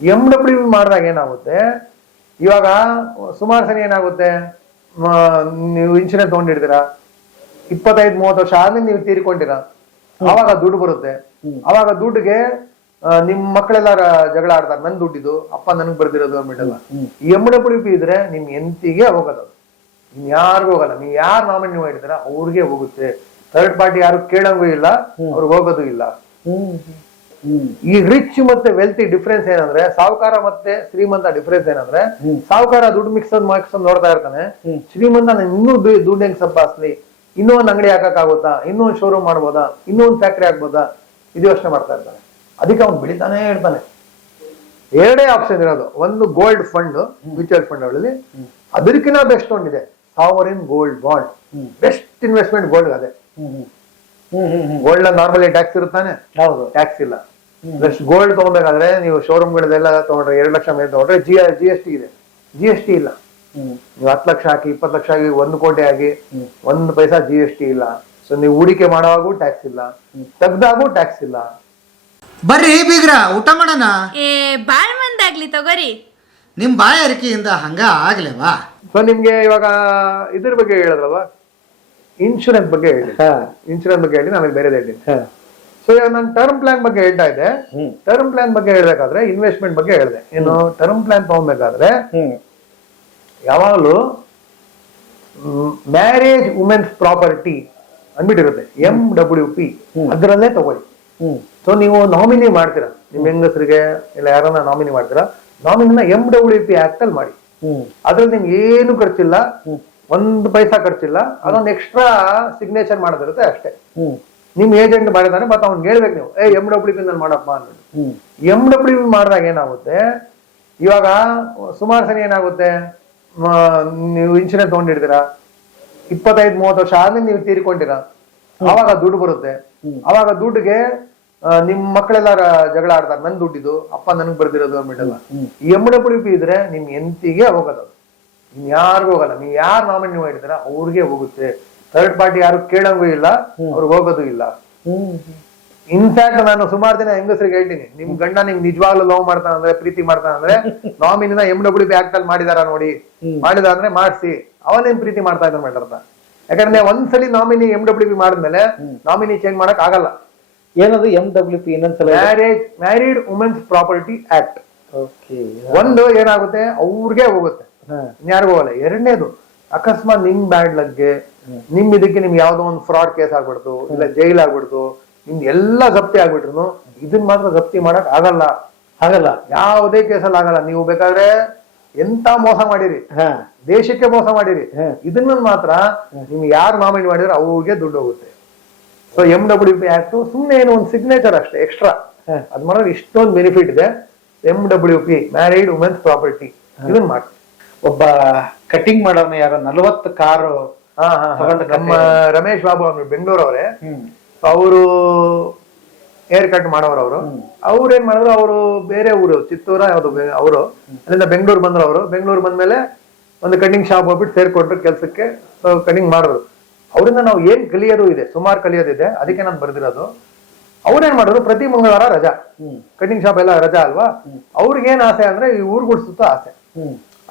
MWP ಮಾಡಿದಾಗ ಏನಾಗುತ್ತೆ, ಇವಾಗ ಸುಮಾರು ಸರಿ ಏನಾಗುತ್ತೆ, ನೀವು ಇನ್ಶೂರೆನ್ಸ್ ತಗೊಂಡಿರ್ತೀರಾ, 25-30 ವರ್ಷ ಆದ್ಮೇಲೆ ನೀವು ತೀರಿಕೊಂಡಿರ, ಅವಾಗ ದುಡ್ಡು ಬರುತ್ತೆ. ಅವಾಗ ದುಡ್ಡಿಗೆ ನಿಮ್ ಮಕ್ಕಳೆಲ್ಲ ಜಗಳ ಆಡ್ತಾರೆ, ನನ್ ದುಡ್ಡಿದು ಅಪ್ಪ ನನಗ್ ಬರ್ದಿರೋದು ಅಂದ್ಬಿಟ್ಟಲ್ಲ. MWP ಇದ್ರೆ ನಿಮ್ ಎಂತಿಗೆ ಹೋಗೋದು, ನಿಮ್ ಯಾರಿಗೂ ಹೋಗಲ್ಲ. ನೀವು ಯಾರು ನಾಮಿನಿ ಮಾಡಿದಾರ ಅವ್ರಿಗೆ ಹೋಗುತ್ತೆ. ಥರ್ಡ್ ಪಾರ್ಟಿ ಯಾರು ಕೇಳಂಗೂ ಇಲ್ಲ, ಅವ್ರಿಗೆ ಹೋಗೋದು ಇಲ್ಲ. ಈ ರಿಚ್ ಮತ್ತೆ ವೆಲ್ತಿ ಡಿಫ್ರೆನ್ಸ್ ಏನಂದ್ರೆ, ಸಾಹುಕಾರ ಮತ್ತೆ ಶ್ರೀಮಂತ ಡಿಫ್ರೆನ್ಸ್ ಏನಂದ್ರೆ, ಸಾಹುಕಾರ ದುಡ್ಡು ಮಿಕ್ಸ್ ನೋಡ್ತಾ ಇರ್ತಾನೆ, ಶ್ರೀಮಂತ ನಾನು ಇನ್ನೂ ದುಡ್ಡು ಹೆಂಗ್ ಸಂಪಾದಿಸ್ಲಿ, ಇನ್ನೂ ಒಂದ್ ಅಂಗಡಿ ಹಾಕಕ್ಕಾಗುತ್ತಾ, ಇನ್ನೂ ಒಂದ್ ಶೋರೂಮ್ ಮಾಡ್ಬೋದಾ, ಇನ್ನೂ ಒಂದ್ ಫ್ಯಾಕ್ಟ್ರಿ ಹಾಕ್ಬೋದಾ, ಇದು ಯೋಚನೆ ಮಾಡ್ತಾ ಇರ್ತಾನೆ. ಅದಕ್ಕೆ ಅವ್ನು ಬೆಳಿತಾನೆ ಇರ್ತಾನೆ. ಎರಡೇ ಆಪ್ಷನ್ ಇರೋದು, ಒಂದು ಗೋಲ್ಡ್ ಫಂಡ್, ಮ್ಯೂಚುವಲ್ ಫಂಡ್ ಗಳಲ್ಲಿ ಅದಕ್ಕಿಂತ ಬೆಸ್ಟ್ ಒಂದಿದೆ, sovereign gold bond. Best investment gold ಅದೇ. ಗೋಲ್ಡ್ ನಾರ್ಮಲಿ ಟ್ಯಾಕ್ಸ್ ಇರುತ್ತಾನೆ, ಹೌದು ಟ್ಯಾಕ್ಸ್ ಇಲ್ಲ. ಗೋಲ್ಡ್ ತಗೋಬೇಕಾದ್ರೆ ನೀವು ಶೋರೂಮ್ ಗಳದೆಲ್ಲ ತಗೊಂಡ್ರೆ 2 ಲಕ್ಷ ಮೇಲೆ ತಗೊಂಡ್ರೆ GST ಇದೆ, GST ಇಲ್ಲ. ನೀವು 10 ಲಕ್ಷ ಹಾಕಿ 20 ಲಕ್ಷ ಆಗಿ 1 ಕೋಟಿ ಆಗಿ 1 ಪೈಸಾ GST ಇಲ್ಲ. ಸೊ ನೀವು ಹೂಡಿಕೆ ಮಾಡೋವಾಗೂ ಟ್ಯಾಕ್ಸ್ ಇಲ್ಲ, ತೆಗ್ದಾಗೂ ಟ್ಯಾಕ್ಸ್ ಇಲ್ಲ. ಬರ್ರಿ ಬೀಗ್ರ ಊಟ ಮಾಡೋಣ. ಬಾಳ್ ಮಂದಾಗ್ಲಿ ತಗೋರಿ. ನಿಮ್ ಬಾಯಾರಿಕೆಯಿಂದ ಹಂಗ ಆಗ್ಲೇವಾ? ಸೊ ನಿಮ್ಗೆ ಇವಾಗ ಇದ್ರ ಬಗ್ಗೆ ಹೇಳಿದ್ರಲ್ವಾ, ಇನ್ಶೂರೆನ್ಸ್ ಬಗ್ಗೆ ಹೇಳಿ. ಇನ್ಶೂರೆನ್ಸ್ ಬಗ್ಗೆ ಹೇಳಿ, ಆಮೇಲೆ ಬೇರೆ ಹೇಳ್ತೀನಿ. ಸೊ ಇವಾಗ ನಾನು ಟರ್ಮ್ ಪ್ಲಾನ್ ಬಗ್ಗೆ ಹೇಳ್ತಾ ಇದ್ದೆ. ಟರ್ಮ್ ಪ್ಲಾನ್ ಬಗ್ಗೆ ಹೇಳ್ಬೇಕಾದ್ರೆ ಇನ್ವೆಸ್ಟ್ಮೆಂಟ್ ಬಗ್ಗೆ ಹೇಳಿದೆ. ಏನು, ಟರ್ಮ್ ಪ್ಲಾನ್ ತಗೊಬೇಕಾದ್ರೆ ಯಾವಾಗಲೂ ಮ್ಯಾರೇಜ್ ವುಮೆನ್ಸ್ ಪ್ರಾಪರ್ಟಿ ಅಂದ್ಬಿಟ್ಟಿರುತ್ತೆ, MWP, ಅದರಲ್ಲೇ ತಗೊಳ್ಳಿ. ಸೊ ನೀವು ನಾಮಿನಿ ಮಾಡ್ತೀರಾ, ನಿಮ್ ಹೆಂಗಸರಿಗೆ ಇಲ್ಲ ಯಾರನ್ನ ನಾಮಿನಿ ಮಾಡ್ತೀರಾ, ನಾಮಿನಿನ MWP ಆಕ್ಟ್ ಅಲ್ಲಿ ಮಾಡಿ. ಅದ್ರಲ್ಲಿ ನಿಮ್ಗೆ ಏನು ಖರ್ಚಿಲ್ಲ, 1 ಪೈಸಾ ಖರ್ಚಿಲ್ಲ. ಅದೊಂದು ಎಕ್ಸ್ಟ್ರಾ ಸಿಗ್ನೇಚರ್ ಮಾಡೋದಿರುತ್ತೆ ಅಷ್ಟೇ. ನಿಮ್ ಏಜೆಂಟ್ ಮಾಡಿದಾನೆ, ಮತ್ತೆ ಅವ್ನ್ ಹೇಳ್ಬೇಕು ನೀವು, MWP ನಲ್ಲಿ ಮಾಡಪ್ಪ ಅಂದ್ಬಿಟ್ಟು. MWP ಮಾಡಿದಾಗ ಏನಾಗುತ್ತೆ, ಇವಾಗ ಸುಮಾರು ಸರಿ ಏನಾಗುತ್ತೆ, ನೀವು ಇನ್ಶೂರೆನ್ಸ್ ತಗೊಂಡಿರ್ತೀರಾ, 25-30 ವರ್ಷ ಆದ್ಮೇಲೆ ನೀವು ತೀರಿಕೊಂಡಿರ, ಅವಾಗ ದುಡ್ಡು ಬರುತ್ತೆ. ಅವಾಗ ದುಡ್ಡಿಗೆ ನಿಮ್ ಮಕ್ಕಳೆಲ್ಲ ಜಗಳ ಆಡ್ತಾರೆ, ನನ್ ದುಡ್ಡಿದು ಅಪ್ಪ ನನಗ್ ಬರ್ದಿರೋದು ಅಂದ್ಬಿಟ್ಟಲ್ಲ. MWP ಇದ್ರೆ ನಿಮ್ ಎಂತಿಗೆ ಹೋಗೋದು, ನಿಮ್ ಯಾರಿಗೂ ಹೋಗಲ್ಲ. ನೀವು ಯಾರು ನಾಮಿನಿ ಮಾಡಿದಾರ ಅವ್ರಿಗೆ ಹೋಗುತ್ತೆ. ಥರ್ಡ್ ಪಾರ್ಟಿ ಯಾರು ಕೇಳಂಗೂ ಇಲ್ಲ, ಅವ್ರಿಗೆ ಹೋಗೋದು ಇಲ್ಲ. ಇನ್ಫ್ಯಾಕ್ಟ್ ನಾನು ಸುಮಾರು ದಿನ ಹೆಂಗಸರಿಗೆ ಹೇಳ್ತೀನಿ, ನಿಮ್ ಗಂಡ ನಿಮ್ ನಿಜವಾಗ್ಲೂ ಲವ್ ಮಾಡ್ತಾನಂದ್ರೆ, ಪ್ರೀತಿ ಮಾಡ್ತಾನಂದ್ರೆ, ನಾಮಿನಿನ MWP ಆಕ್ಟ್ ಅಲ್ಲಿ ಮಾಡಿದಾರ ನೋಡಿ, ಮಾಡಿದ ಅಂದ್ರೆ ಮಾಡ್ಸಿ, ಅವನೇನ್ ಪ್ರೀತಿ ಮಾಡ್ತಾ ಇದ್ದಾನೆ ಮಾಡಿರ್ತ. ಯಾಕಂದ್ರೆ ಒಂದ್ಸಲಿ ನಾಮಿನಿ MWP ಮಾಡಿದ್ಮೇಲೆ ನಾಮಿನಿ ಚೇಂಜ್ ಮಾಡಕ್ ಆಗಲ್ಲ. ಏನದು MWP? ಇನ್ನೊಂದ್ಸಲ, ಮ್ಯಾರಿಡ್ ವುಮೆನ್ಸ್ ಪ್ರಾಪರ್ಟಿ ಆಕ್ಟ್. ಒಂದು ಏನಾಗುತ್ತೆ, ಅವ್ರಿಗೆ ಹೋಗುತ್ತೆ, ಯಾರಿಗೂ ಹೋಗಲ್ಲ. ಎರಡನೇದು, ಅಕಸ್ಮಾತ್ ನಿಮ್ ಬ್ಯಾಡ್ ಲಗ್ಗೆ, ನಿಮ್ ಇದಕ್ಕೆ ನಿಮ್ಗೆ ಯಾವ್ದೋ ಒಂದು ಫ್ರಾಡ್ ಕೇಸ್ ಆಗ್ಬಿಡ್ತು, ಇಲ್ಲ ಜೈಲ್ ಆಗ್ಬಿಡ್ತು, ನಿಮ್ಗೆ ಎಲ್ಲ ಜಪ್ತಿ ಆಗ್ಬಿಟ್ರು, ಇದನ್ ಮಾತ್ರ ಜಪ್ತಿ ಮಾಡಕ್ ಆಗಲ್ಲ. ಯಾವುದೇ ಕೇಸಲ್ಲಿ ಆಗಲ್ಲ. ನೀವು ಬೇಕಾದ್ರೆ ಎಂತ ಮೋಸ ಮಾಡಿರಿ, ದೇಶಕ್ಕೆ ಮೋಸ ಮಾಡಿರಿ, ಇದನ್ನ ಮಾತ್ರ ನಿಮ್ಗೆ ಯಾರು ನಾಮಿನಿ ಮಾಡಿದ್ರೆ ಅವ್ರಿಗೆ ದುಡ್ಡು ಹೋಗುತ್ತೆ. ಸೊ MWP ಆಕ್ಟ್ ಸುಮ್ನೆ ಏನು ಒಂದು ಸಿಗ್ನೇಚರ್ ಅಷ್ಟೇ ಎಕ್ಸ್ಟ್ರಾ. ಅದ್ ಮಾಡಿದ್ರೆ ಇಷ್ಟೊಂದು ಬೆನಿಫಿಟ್ ಇದೆ. MWP ಮ್ಯಾರಿಡ್ ವುಮೆನ್ಸ್ ಪ್ರಾಪರ್ಟಿ ಇದನ್ನ ಮಾಡಿ. ಒಬ್ಬ ಕಟಿಂಗ್ ಮಾಡೋನು ಯಾರೋ 40 ಕಾರು ನಮ್ಮ ರಮೇಶ್ ಬಾಬು ಅವ್ರು ಬೆಂಗಳೂರವ್ರೆ, ಅವರು ಹೇರ್ ಕಟ್ ಮಾಡೋರು. ಅವ್ರು ಏನ್ ಮಾಡಿದ್ರು, ಅವರು ಬೇರೆ ಊರು ಚಿತ್ತೂರ ಯಾವ್ದು, ಅವರು ಅಲ್ಲಿಂದ ಬೆಂಗಳೂರು ಬಂದ್ರು. ಅವರು ಬೆಂಗಳೂರು ಬಂದ್ಮೇಲೆ ಒಂದು ಕಟಿಂಗ್ ಶಾಪ್ ಹೋಗ್ಬಿಟ್ಟು ಸೇರ್ಕೊಟ್ರು ಕೆಲ್ಸಕ್ಕೆ, ಕಟಿಂಗ್ ಮಾಡಿದ್ರು. ಅವರಿಂದ ನಾವು ಏನ್ ಕಲಿಯೋದು ಇದೆ, ಸುಮಾರು ಕಲಿಯೋದಿದೆ, ಅದಕ್ಕೆ ನಾನು ಬರ್ದಿರೋದು. ಅವ್ರೇನ್ ಮಾಡಿದ್ರು, ಪ್ರತಿ ಮಂಗಳವಾರ ರಜಾ, ಕಟಿಂಗ್ ಶಾಪ್ ಎಲ್ಲ ರಜಾ ಅಲ್ವಾ. ಅವ್ರಿಗೇನ್ ಆಸೆ ಅಂದ್ರೆ ಈ ಊರುಗಳು ಸುತ್ತ ಆಸೆ.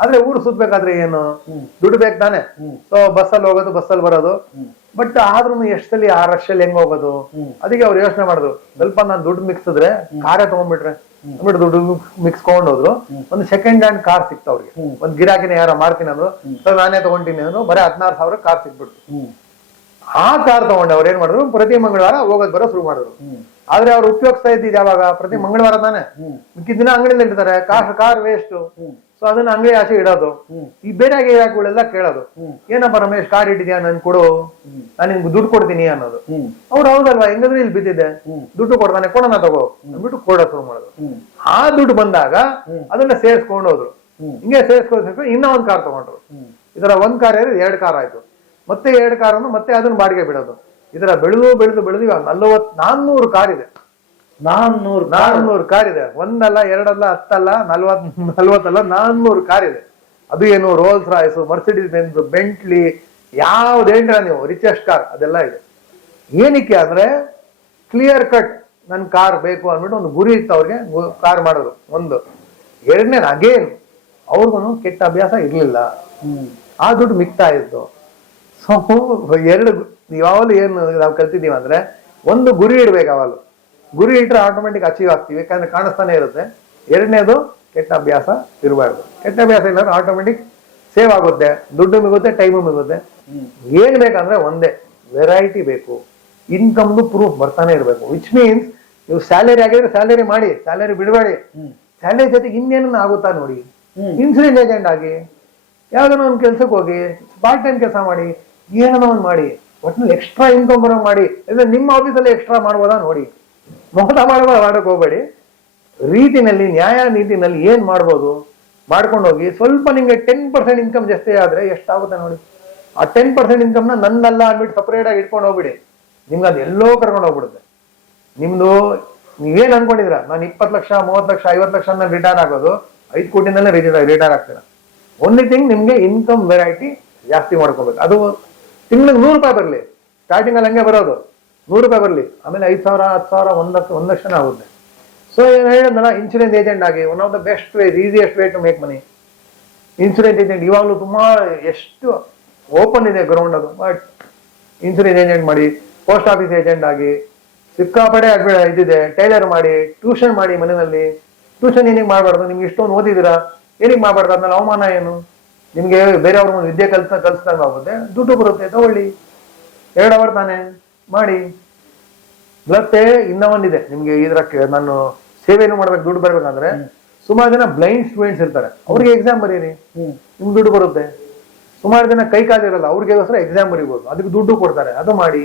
ಆದ್ರೆ ಊರು ಸುತ್ತಬೇಕಾದ್ರೆ ಏನು ದುಡ್ಡು ಬೇಕು ತಾನೆ. ಸೊ ಬಸ್ಸಲ್ಲಿ ಹೋಗೋದು, ಬಸ್ಸಲ್ಲಿ ಬರೋದು. ಬಟ್ ಆದ್ರೂ ಎಷ್ಟಲ್ಲಿ ಆ ರಶಲ್ಲಿ ಹೆಂಗ್ ಹೋಗೋದು, ಅದಕ್ಕೆ ಅವ್ರು ಯೋಚನೆ ಮಾಡಿದ್ರು, ಸ್ವಲ್ಪ ನಾನು ದುಡ್ಡು ಮಿಕ್ಸಿದ್ರೆ ಕಾರೇ ತಗೊಂಡ್ಬಿಟ್ರೆ ಅಂದ್ಬಿಟ್ಟು ದುಡ್ಡು ಮಿಕ್ಸ್ಕೊಂಡ್ ಹೋದ್ರು. ಒಂದು ಸೆಕೆಂಡ್ ಹ್ಯಾಂಡ್ ಕಾರ್ ಸಿಕ್ತು ಅವ್ರಿಗೆ. ಒಂದ್ ಗಿರಾಕಿನ ಯಾರ ಮಾಡ್ತೀನಿ ಅಂದ್ರು, ನಾನೇ ತಗೊಂತೀನಿ ಅಂದ್ರು. ಬರೀ 16,000 ಕಾರ್ ಸಿಕ್ಬಿಡ್ತು. ಆ ಕಾರ್ ತಗೊಂಡು ಅವ್ರು ಏನ್ ಮಾಡಿದ್ರು, ಪ್ರತಿ ಮಂಗಳವಾರ ಹೋಗೋದ್ ಬರೋ ಶುರು ಮಾಡಿದ್ರು. ಆದ್ರೆ ಅವ್ರು ಉಪಯೋಗಿಸ್ತಾ ಇದ್ದಿದ್ದು ಯಾವಾಗ, ಪ್ರತಿ ಮಂಗಳವಾರ ತಾನೆ. ಮಿಕ್ಕಿದ ದಿನ ಅಂಗಡಿಯಲ್ಲಿ ಇಡ್ತಾರೆ, ಕಾರ್ ವೇಸ್ಟ್. ಸೊ ಅದನ್ನ ಅಂಗಡಿ ಆಚೆ ಇಡೋದು. ಈ ಬೇರೆ ಗಿರಾಕಿಗಳೆಲ್ಲ ಕೇಳೋದು, ಏನಪ್ಪ ರಮೇಶ್ ಕಾರ್ ಇಟ್ಟಿದ್ಯಾ, ನನ್ ಕೊಡು, ನಾನು ನಿಮ್ಗೆ ದುಡ್ಡು ಕೊಡ್ತೀನಿ ಅನ್ನೋದು. ಅವ್ರು ಹೌದಲ್ವಾ, ಹೆಂಗಂದ್ರೆ ಇಲ್ಲಿ ಬಿದ್ದಿದೆ, ದುಡ್ಡು ಕೊಡ್ತಾನೆ, ಕೊಡೋಣ ತಗೋ ಅಂದ್ಬಿಟ್ಟು ಕೊಡೋ ಶುರು ಮಾಡೋದು. ಆ ದುಡ್ಡು ಬಂದಾಗ ಅದನ್ನ ಸೇರ್ಸ್ಕೊಂಡು ಹೋದ್ರು. ಹಿಂಗೆ ಸೇರ್ಸ್ಕೊಂಡು ಇನ್ನೂ ಒಂದ್ ಕಾರ್ ತಗೊಂಡ್ರು. ಇದರ ಒಂದ್ ಕಾರ್ 2 ಕಾರ್ ಆಯ್ತು. ಮತ್ತೆ 2 ಕಾರನ್ನು ಮತ್ತೆ ಅದನ್ನ ಬಾಡಿಗೆ ಬಿಡೋದು. ಇದರ ಬೆಳೆದು ಇವಾಗ 400 ಕಾರ್ ಇದೆ. 400 ಕಾರ್ ಇದೆ. ಒಂದಲ್ಲ, ಎರಡಲ್ಲ, 10 ಅಲ್ಲ, 40 ಅಲ್ಲ, 400 ಕಾರ್ ಇದೆ. ಅದು ಏನು Rolls Royce, Mercedes Benz, Bentley, ಯಾವ್ದೇನ್ರ ನೀವು ರಿಚೆಸ್ಟ್ ಕಾರ್ ಅದೆಲ್ಲ ಇದೆ. ಏನಕ್ಕೆ ಅಂದ್ರೆ ಕ್ಲಿಯರ್ ಕಟ್ ನನ್ ಕಾರ್ ಬೇಕು ಅಂದ್ಬಿಟ್ಟು ಒಂದು ಗುರಿ ಇತ್ತು ಅವ್ರಿಗೆ, ಕಾರ್ ಮಾಡೋದು. ಒಂದು ಎರಡನೇದು ಅಗೇನ್ ಅವ್ರಿಗೂ ಕೆಟ್ಟ ಅಭ್ಯಾಸ ಇರ್ಲಿಲ್ಲ, ಆ ದುಡ್ಡು ಮಿಕ್ತಾ ಇತ್ತು. ಸೊ ಎರಡು ಯಾವಾಗಲೂ ಏನು ನಾವು ಕಲ್ತಿದೀವಿ ಅಂದ್ರೆ, ಒಂದು ಗುರಿ ಇಡ್ಬೇಕು, ಯಾವಾಗಲೂ ಗುರಿ ಇಟ್ರೆ ಆಟೋಮೆಟಿಕ್ ಅಚೀವ್ ಆಗ್ತೀವಿ, ಯಾಕಂದ್ರೆ ಕಾಣಿಸ್ತಾನೆ ಇರುತ್ತೆ. ಎರಡನೇದು ಕೆಟ್ಟ ಅಭ್ಯಾಸ ಇರಬಾರ್ದು. ಕೆಟ್ಟ ಅಭ್ಯಾಸ ಇಲ್ಲ ಆಟೋಮೆಟಿಕ್ ಸೇವ್ ಆಗುತ್ತೆ, ದುಡ್ಡು ಮಿಗುತ್ತೆ, ಟೈಮು ಮಿಗುತ್ತೆ. ಏನ್ ಬೇಕಂದ್ರೆ ಒಂದೇ ವೆರೈಟಿ ಬೇಕು, ಇನ್ಕಮ್ದು ಪ್ರೂಫ್ ಬರ್ತಾನೆ ಇರಬೇಕು. ವಿಚ್ ಮೀನ್ಸ್ ನೀವು ಸ್ಯಾಲರಿ ಆಗಿದ್ರೆ ಸ್ಯಾಲರಿ ಮಾಡಿ, ಸ್ಯಾಲರಿ ಬಿಡಬೇಡಿ. ಸ್ಯಾಲರಿ ಜೊತೆಗೆ ಇನ್ನೇನ ಆಗುತ್ತಾ ನೋಡಿ, ಇನ್ಸೂರೆನ್ಸ್ ಏಜೆಂಟ್ ಆಗಿ, ಯಾವ್ದಾನ ಒಂದು ಕೆಲ್ಸಕ್ಕೆ ಹೋಗಿ, ಪಾರ್ಟ್ ಟೈಮ್ ಕೆಲಸ ಮಾಡಿ, ಏನೋ ಒಂದು ಮಾಡಿ, ಒಟ್ಟಿನಲ್ಲಿ ಎಕ್ಸ್ಟ್ರಾ ಇನ್ಕಮ್ ಬರೋ ಮಾಡಿ. ಇಲ್ಲ ನಿಮ್ಮ ಆಫೀಸಲ್ಲಿ ಎಕ್ಸ್ಟ್ರಾ ಮಾಡ್ಬೋದಾ ನೋಡಿ, ಮೋಸ ಮಾಡಕ್ ಹೋಗ್ಬೇಡಿ. ರೀತಿನಲ್ಲಿ, ನ್ಯಾಯ ನೀತಿನಲ್ಲಿ ಏನ್ ಮಾಡ್ಬೋದು ಮಾಡ್ಕೊಂಡು ಹೋಗಿ. ಸ್ವಲ್ಪ ನಿಮ್ಗೆ 10% ಇನ್ಕಮ್ ಜಾಸ್ತಿ ಆದ್ರೆ ಎಷ್ಟಾಗುತ್ತೆ ನೋಡಿ. ಆ 10% ಇನ್ಕಮ್ನ ನಂದಲ್ಲ ಅಂದ್ಬಿಟ್ಟು ಸಪರೇಟ್ ಆಗಿ ಇಟ್ಕೊಂಡು ಹೋಗ್ಬಿಡಿ, ನಿಮ್ಗೆ ಅದು ಎಲ್ಲೋ ಕರ್ಕೊಂಡು ಹೋಗ್ಬಿಡುತ್ತೆ. ನಿಮ್ದು ನೀವೇನ್ ಅನ್ಕೊಂಡಿದ್ರ, ನಾನು 20 ಲಕ್ಷ 30 ಲಕ್ಷ 50 ಲಕ್ಷ ರಿಟೈರ್ ಆಗೋದು, 5 ಕೋಟಿನಲ್ಲೇ ರಿಟೈರ್ ಆಗ್ತೀರಾ. ಓನ್ಲಿ ಥಿಂಗ್ ನಿಮ್ಗೆ ಇನ್ಕಮ್ ವೆರೈಟಿ ಜಾಸ್ತಿ ಮಾಡ್ಕೋಬೇಕು. ಅದು ತಿಂಗಳಿಗೆ 100 ರೂಪಾಯಿ ಬರಲಿ, ಸ್ಟಾರ್ಟಿಂಗ್ ಅಲ್ಲಿ ಹಂಗೆ ಬರೋದು 100 ರೂಪಾಯಿ ಬರಲಿ, ಆಮೇಲೆ 5,000 10,000 1 ಲಕ್ಷನೇ ಆಗುತ್ತೆ. ಸೊ ಹೇಳಿದ್ನಲ್ಲ, ಇನ್ಶೂರೆನ್ಸ್ ಏಜೆಂಟ್ ಆಗಿ one of the best way, easiest way to make money. Insurance agent ಇವಾಗಲೂ ತುಂಬಾ ಎಷ್ಟು ಓಪನ್ ಇದೆ ಗ್ರೌಂಡ್ ಅದು. ಬಟ್ ಇನ್ಶೂರೆನ್ಸ್ ಏಜೆಂಟ್ ಮಾಡಿ, ಪೋಸ್ಟ್ ಆಫೀಸ್ ಏಜೆಂಟ್ ಆಗಿ, ಸಿಕ್ಕಾಪಡೆ ಇದಿದೆ, ಟೈಲರ್ ಮಾಡಿ, ಟ್ಯೂಷನ್ ಮಾಡಿ ಮನೆಯಲ್ಲಿ. ಟ್ಯೂಷನ್ ಏನಿಗೆ ಮಾಡಬಾರ್ದು, ನಿಮ್ಗೆ ಇಷ್ಟೊಂದು ಓದಿದ್ದೀರಾ ಏನಿಗೆ ಮಾಡಬಾರ್ದು, ಅದ್ರಲ್ಲಿ ಅವಮಾನ ಏನು? ನಿಮ್ಗೆ ಬೇರೆಯವ್ರ ವಿದ್ಯೆ ಕಲಿಸ್ದಂಗೆ ಆಗುತ್ತೆ, ದುಡ್ಡು ಬರುತ್ತೆ, ತಗೊಳ್ಳಿ, 2 ಅವರ್ ತಾನೆ ಮಾಡಿ. ಮತ್ತೆ ಇನ್ನ ಒಂದಿದೆ ನಿಮ್ಗೆ, ಇದ್ರಕ್ಕೆ ನಾನು ಸೇವೆಯನ್ನು ಮಾಡ್ಬೇಕು, ದುಡ್ಡು ಬರ್ಬೇಕಂದ್ರೆ ಸುಮಾರು ಜನ ಬ್ಲೈಂಡ್ ಸ್ಟೂಡೆಂಟ್ಸ್ ಇರ್ತಾರೆ, ಅವ್ರಿಗೆ ಎಕ್ಸಾಮ್ ಬರೀರಿ, ನಿಮ್ಗೆ ದುಡ್ಡು ಬರುತ್ತೆ. ಸುಮಾರು ಜನ ಕೈ ಕಾಲಿರಲ್ಲ, ಅವ್ರಿಗೋಸ್ಕರ ಎಕ್ಸಾಮ್ ಬರೀಬಹುದು, ಅದಕ್ಕೆ ದುಡ್ಡು ಕೊಡ್ತಾರೆ, ಅದು ಮಾಡಿ.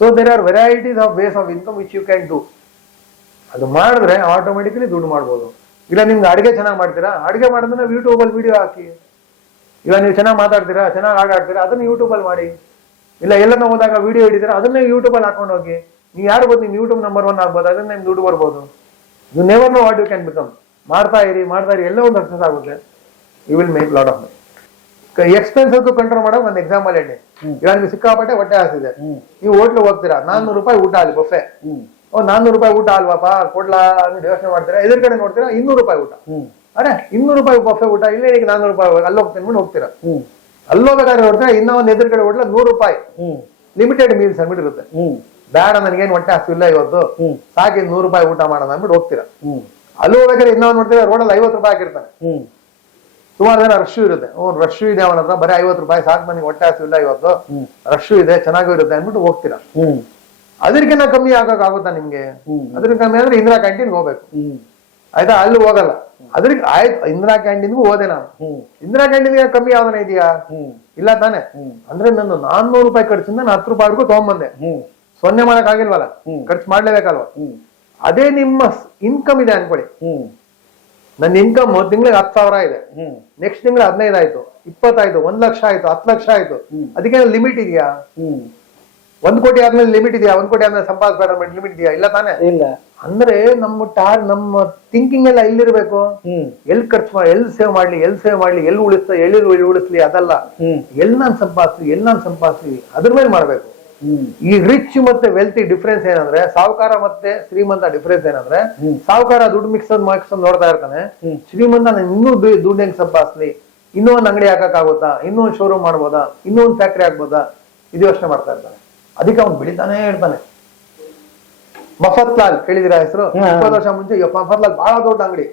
So there are varieties of ways of income which you can do. ಅದು ಮಾಡಿದ್ರೆ ಆಟೋಮೆಟಿಕಲಿ ದುಡ್ಡು ಮಾಡ್ಬೋದು. ಇಲ್ಲ ನಿಮ್ಗೆ ಅಡುಗೆ ಚೆನ್ನಾಗಿ ಮಾಡ್ತೀರಾ, ಅಡುಗೆ ಮಾಡಿದ್ರೆ ಯೂಟ್ಯೂಬ್ ಅಲ್ಲಿ ವಿಡಿಯೋ ಹಾಕಿ. ಇಲ್ಲ ನೀವು ಚೆನ್ನಾಗಿ ಮಾತಾಡ್ತೀರಾ, ಚೆನ್ನಾಗಿ ಆಡ್ತೀರಾ, ಅದನ್ನ ಯೂಟ್ಯೂಬ್ ಅಲ್ಲಿ ಮಾಡಿ. ಇಲ್ಲ ಎಲ್ಲನ ಹೋದಾಗ ವಿಡಿಯೋ ಹಿಡಿತೀರಾ, ಅದನ್ನೇ ಯೂಟ್ಯೂಬ್ ಅಲ್ಲಿ ಹಾಕೊಂಡು ಹೋಗಿ. ನೀವು ಯಾರು ಗೊತ್ತು, ನಿಮ್ ಯೂಟ್ಯೂಬ್ ನಂಬರ್ 1 ಆಗ್ಬೋದು, ಅದನ್ನ ನಿಮ್ ದುಡ್ಡು ಬರ್ಬೋದು. You never know what you can become. ಮಾಡ್ತಾ ಇರಿ ಎಲ್ಲ ಒಂದು ಸಕ್ಸಸ್ ಆಗುತ್ತೆ. You will make lot of money. Expenses control ಮಾಡೋ ಒಂದು ಎಕ್ಸಾಂಪಲ್ ಹೇಳಿ. ಇವಾಗ ನೀವು ಸಿಕ್ಕಾಪಟ್ಟೆ ಹೊಟ್ಟೆ ಹಾಸಿದೆ, ನೀವು ಹೋಟ್ಲಿಗೆ ಹೋಗ್ತೀರಾ, 400 ರೂಪಾಯಿ ಊಟ ಅಲ್ಲಿ ಬಫೆ. 400 ರೂಪಾಯಿ ಊಟ ಅಲ್ವಾಪ ಕೊಡ್ಲಾ ಅಂತ ಯೋಚನೆ ಮಾಡ್ತೀರಾ, ಎದುರು ಕಡೆ ನೋಡ್ತೀರಾ 200 ರೂಪಾಯಿ ಊಟ. ಅರೆ 200 ರೂಪಾಯಿ ಬಫೆ ಊಟ, ಇಲ್ಲೇ 400 ರೂಪಾಯಿ ಅಲ್ಲಿ ಹೋಗ್ತೀನಿ ಹೋಗ್ತೀರಾ. ಅಲ್ಲೋಬೇಕಾದ್ರೆ ನೋಡ್ತೀರಾ ಇನ್ನೂ ಒಂದು ಎದುರು ಕಡೆ ಹೋಟ್ಲ 100 ರೂಪಾಯಿ ಲಿಮಿಟೆಡ್ ಮೀಲ್ಸ್ ಅಂದ್ಬಿಟ್ಟಿರುತ್ತೆ. ಬೇಡ ನನಗೇನು ಹೊಟ್ಟೆ ಹಸಿವಿಲ್ಲ ಇವತ್ತು, ಸಾಕಿ 100 ರೂಪಾಯಿ ಊಟ ಮಾಡೋಣ ಅಂದ್ಬಿಟ್ಟು ಹೋಗ್ತೀರಾ. ಅಲ್ಲಿ ಹೋಗ್ಬೇಕಾದ್ರೆ ಇನ್ನೊಂದು ನೋಡ್ತೀರಾ ರೋಡಲ್ಲಿ 50 ರೂಪಾಯಿ ಹಾಕಿರ್ತಾನೆ. ಸುಮಾರು ಜನ ರಶ್ ಇರುತ್ತೆ, ರಶ್ ಇದೆ ಅವನ ಹತ್ರ, ಬರೀ 50 ರೂಪಾಯಿ ಸಾಕು, ನನಗೆ ಹೊಟ್ಟೆ ಹಸಿವಿಲ್ಲ ಇವತ್ತು, ರಶ್ ಇದೆ ಚೆನ್ನಾಗೂ ಇರುತ್ತೆ ಅಂದ್ಬಿಟ್ಟು ಹೋಗ್ತೀರಾ. ಅದಕ್ಕಿಂತ ಕಮ್ಮಿ ಆಗುತ್ತಾ ನಿಮ್ಗೆ? ಅದ್ರ ಕಮ್ಮಿ ಅಂದ್ರೆ ಇಂದಿರಾ ಕ್ಯಾಂಟೀನ್ ಹೋಗ್ಬೇಕು, ಆಯ್ತಾ? ಅಲ್ಲಿ ಹೋಗಲ್ಲ. ಅದ್ರಿಗೆ ಆಯ್ತು, ಇಂದಿರಾ ಕ್ಯಾಂಟೀನ್ಗೂ ಹೋದೆ ನಾನು. ಇಂದಿರಾ ಕ್ಯಾಂಟೀನ್ಗೆ ಕಮ್ಮಿ ಯಾವ್ದನ ಇದೆಯಾ? ಇಲ್ಲ ತಾನೆ. ಅಂದ್ರೆ ನಾನು 400 ರೂಪಾಯಿ ಖರ್ಚಿಂದ 10 ರೂಪಾಯಿಗೂ ತಗೊಂಡ್ಬಂದೆ. ಸೊನ್ನೆ ಮಾಡಕ್ ಆಗಿಲ್ವಲ್ಲ, ಖರ್ಚು ಮಾಡ್ಲೇಬೇಕಲ್ವ? ಅದೇ ನಿಮ್ಮ ಇನ್ಕಮ್ ಇದೆ ಅನ್ಕೊಳ್ಳಿ. ನನ್ನ ಇನ್ಕಮ್ ತಿಂಗಳಿಗೆ 10,000 ಇದೆ, ನೆಕ್ಸ್ಟ್ ತಿಂಗಳು 15 ಆಯ್ತು, 20 ಆಯ್ತು, 1 ಲಕ್ಷ ಆಯ್ತು, 10 ಲಕ್ಷ ಆಯ್ತು. ಅದಕ್ಕೆ ಲಿಮಿಟ್ ಇದೆಯಾ? 1 ಕೋಟಿ ಆದ್ಮೇಲೆ ಲಿಮಿಟ್ ಇದೆಯಾ? 1 ಕೋಟಿ ಆದ್ಮೇಲೆ ಸಂಪಾದಿಸಬೇಡ ಲಿಮಿಟ್ ಇದೆಯಾ? ಇಲ್ಲ ತಾನೆ. ಇಲ್ಲ. ಅಂದ್ರೆ ನಮ್ಮ ಥಿಂಕಿಂಗ್ ಎಲ್ಲ ಎಲ್ಲಿರ್ಬೇಕು, ಎಲ್ಲಿ ಖರ್ಚು ಮಾಡಿ, ಎಲ್ಲಿ ಸೇವ್ ಮಾಡ್ಲಿ, ಎಲ್ಲಿ ಉಳಿಸ್ಲಿ, ಅದಲ್ಲ. ಎಲ್ಲಿ ನಾನು ಸಂಪಾದಿಸ್ಲಿ ಅದ್ರ ಮೇಲೆ ಮಾಡ್ಬೇಕು. ಈ ರಿಚ್ ಮತ್ತೆ ವೆಲ್ತಿ ಡಿಫ್ರೆನ್ಸ್ ಏನಂದ್ರೆ, ಸಾಹುಕಾರ ಮತ್ತೆ ಶ್ರೀಮಂತ ಡಿಫ್ರೆನ್ಸ್ ಏನಂದ್ರೆ, ಸಾಹುಕಾರ ದುಡ್ಡು ಮಿಕ್ಸ್ ನೋಡ್ತಾ ಇರ್ತಾನೆ, ಶ್ರೀಮಂತ ನಾನು ಇನ್ನೂ ದುಡ್ಡು ಹೆಂಗ್ ಸಂಪಾದಿಸ್ಲಿ, ಇನ್ನೂ ಒಂದು ಅಂಗಡಿ ಹಾಕಕ್ಕಾಗುತ್ತಾ, ಇನ್ನೂ ಒಂದು ಶೋರೂಮ್ ಮಾಡ್ಬೋದಾ, ಇನ್ನೂ ಒಂದು ಫ್ಯಾಕ್ಟ್ರಿ ಹಾಕ್ಬೋದಾ, ಇದು ಯೋಚನೆ ಮಾಡ್ತಾ ಇರ್ತಾನೆ. ಅದಕ್ಕೆ ಅವ್ನು ಬೆಳಿತಾನೆ ಇರ್ತಾನೆ. ಮಫತ್ಲಾಲ್ ಕೇಳಿದಿರ ಹೆಸರು? 20 ವರ್ಷ ಮುಂಚೆ ಮಫತ್ಲಾಲ್ ಬಹಳ ದೊಡ್ಡ ಅಂಗಡಿ,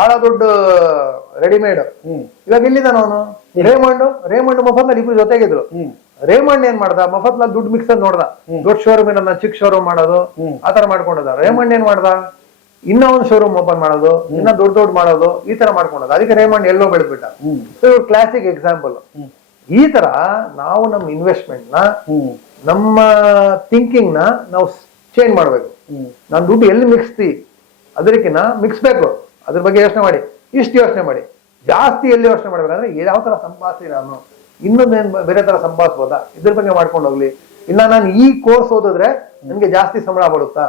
ಬಹಳ ದೊಡ್ಡ ರೆಡಿಮೇಡ್. ಇವಾಗ ಎಲ್ಲಿದ್ದಾನ ಅವನು? ರೇಮಂಡ್ ಮಫತ್ಲಾಲ್ ಇಬ್ರು ಜೊತೆಗಿದ್ರು. ರೇಮಂಡ್ ಏನ್ ಮಾಡ್ದ? ಮಫತ್ಲಾಲ್ ದುಡ್ಡು ಮಿಕ್ಸ್ ನೋಡ್ದ, ದೊಡ್ಡ ಶೋರೂಮ್ ಏನನ್ನ ಚಿಕ್ಕ ಶೋರೂಮ್ ಮಾಡೋದು, ಆತರ ಮಾಡ್ಕೊಂಡದ. ರೇಮಂಡ್ ಏನ್ ಮಾಡ್ದ? ಇನ್ನೂ ಒಂದು ಶೋರೂಮ್ ಓಪನ್ ಮಾಡೋದು, ಇನ್ನ ದೊಡ್ಡ ಮಾಡೋದು, ಈ ತರ ಮಾಡ್ಕೊಂಡದ. ಅದಕ್ಕೆ ರೇಮಂಡ್ ಎಲ್ಲೋ ಬೆಳೆದ್ಬಿಟ್ಟ. Classic example. ಈ ತರ ನಾವು ನಮ್ಮ ಇನ್ವೆಸ್ಟ್ಮೆಂಟ್ ನ, ನಮ್ಮ ಥಿಂಕಿಂಗ್ ನ ನಾವು ಚೇಂಜ್ ಮಾಡ್ಬೇಕು. ನಾನು ದುಡ್ಡು ಎಲ್ಲಿ ಮಿಕ್ಸ್ತಿ ಅದಕ್ಕಿನ್ನ ಮಿಕ್ಸ್ಬೇಕು. ಅದ್ರ ಬಗ್ಗೆ ಯೋಚನೆ ಮಾಡಿ, ಇಷ್ಟು ಯೋಚನೆ ಮಾಡಿ. ಜಾಸ್ತಿ ಎಲ್ಲಿ ಯೋಚನೆ ಮಾಡ್ಬೇಕಂದ್ರೆ ಯಾವ ತರ ಸಂಪಾದಿಸಿ, ನಾನು ಇನ್ನೊಂದೇನ್ ಬೇರೆ ತರ ಸಂಪಾದಿಸ್ಬೋದಾ, ಇದ್ರ ಬಗ್ಗೆ ಮಾಡ್ಕೊಂಡು ಹೋಗ್ಲಿ. ಇಲ್ಲ ನಾನು ಈ ಕೋರ್ಸ್ ಓದಿದ್ರೆ ನನ್ಗೆ ಜಾಸ್ತಿ ಸಂಬಳ ಬರುತ್ತಾ,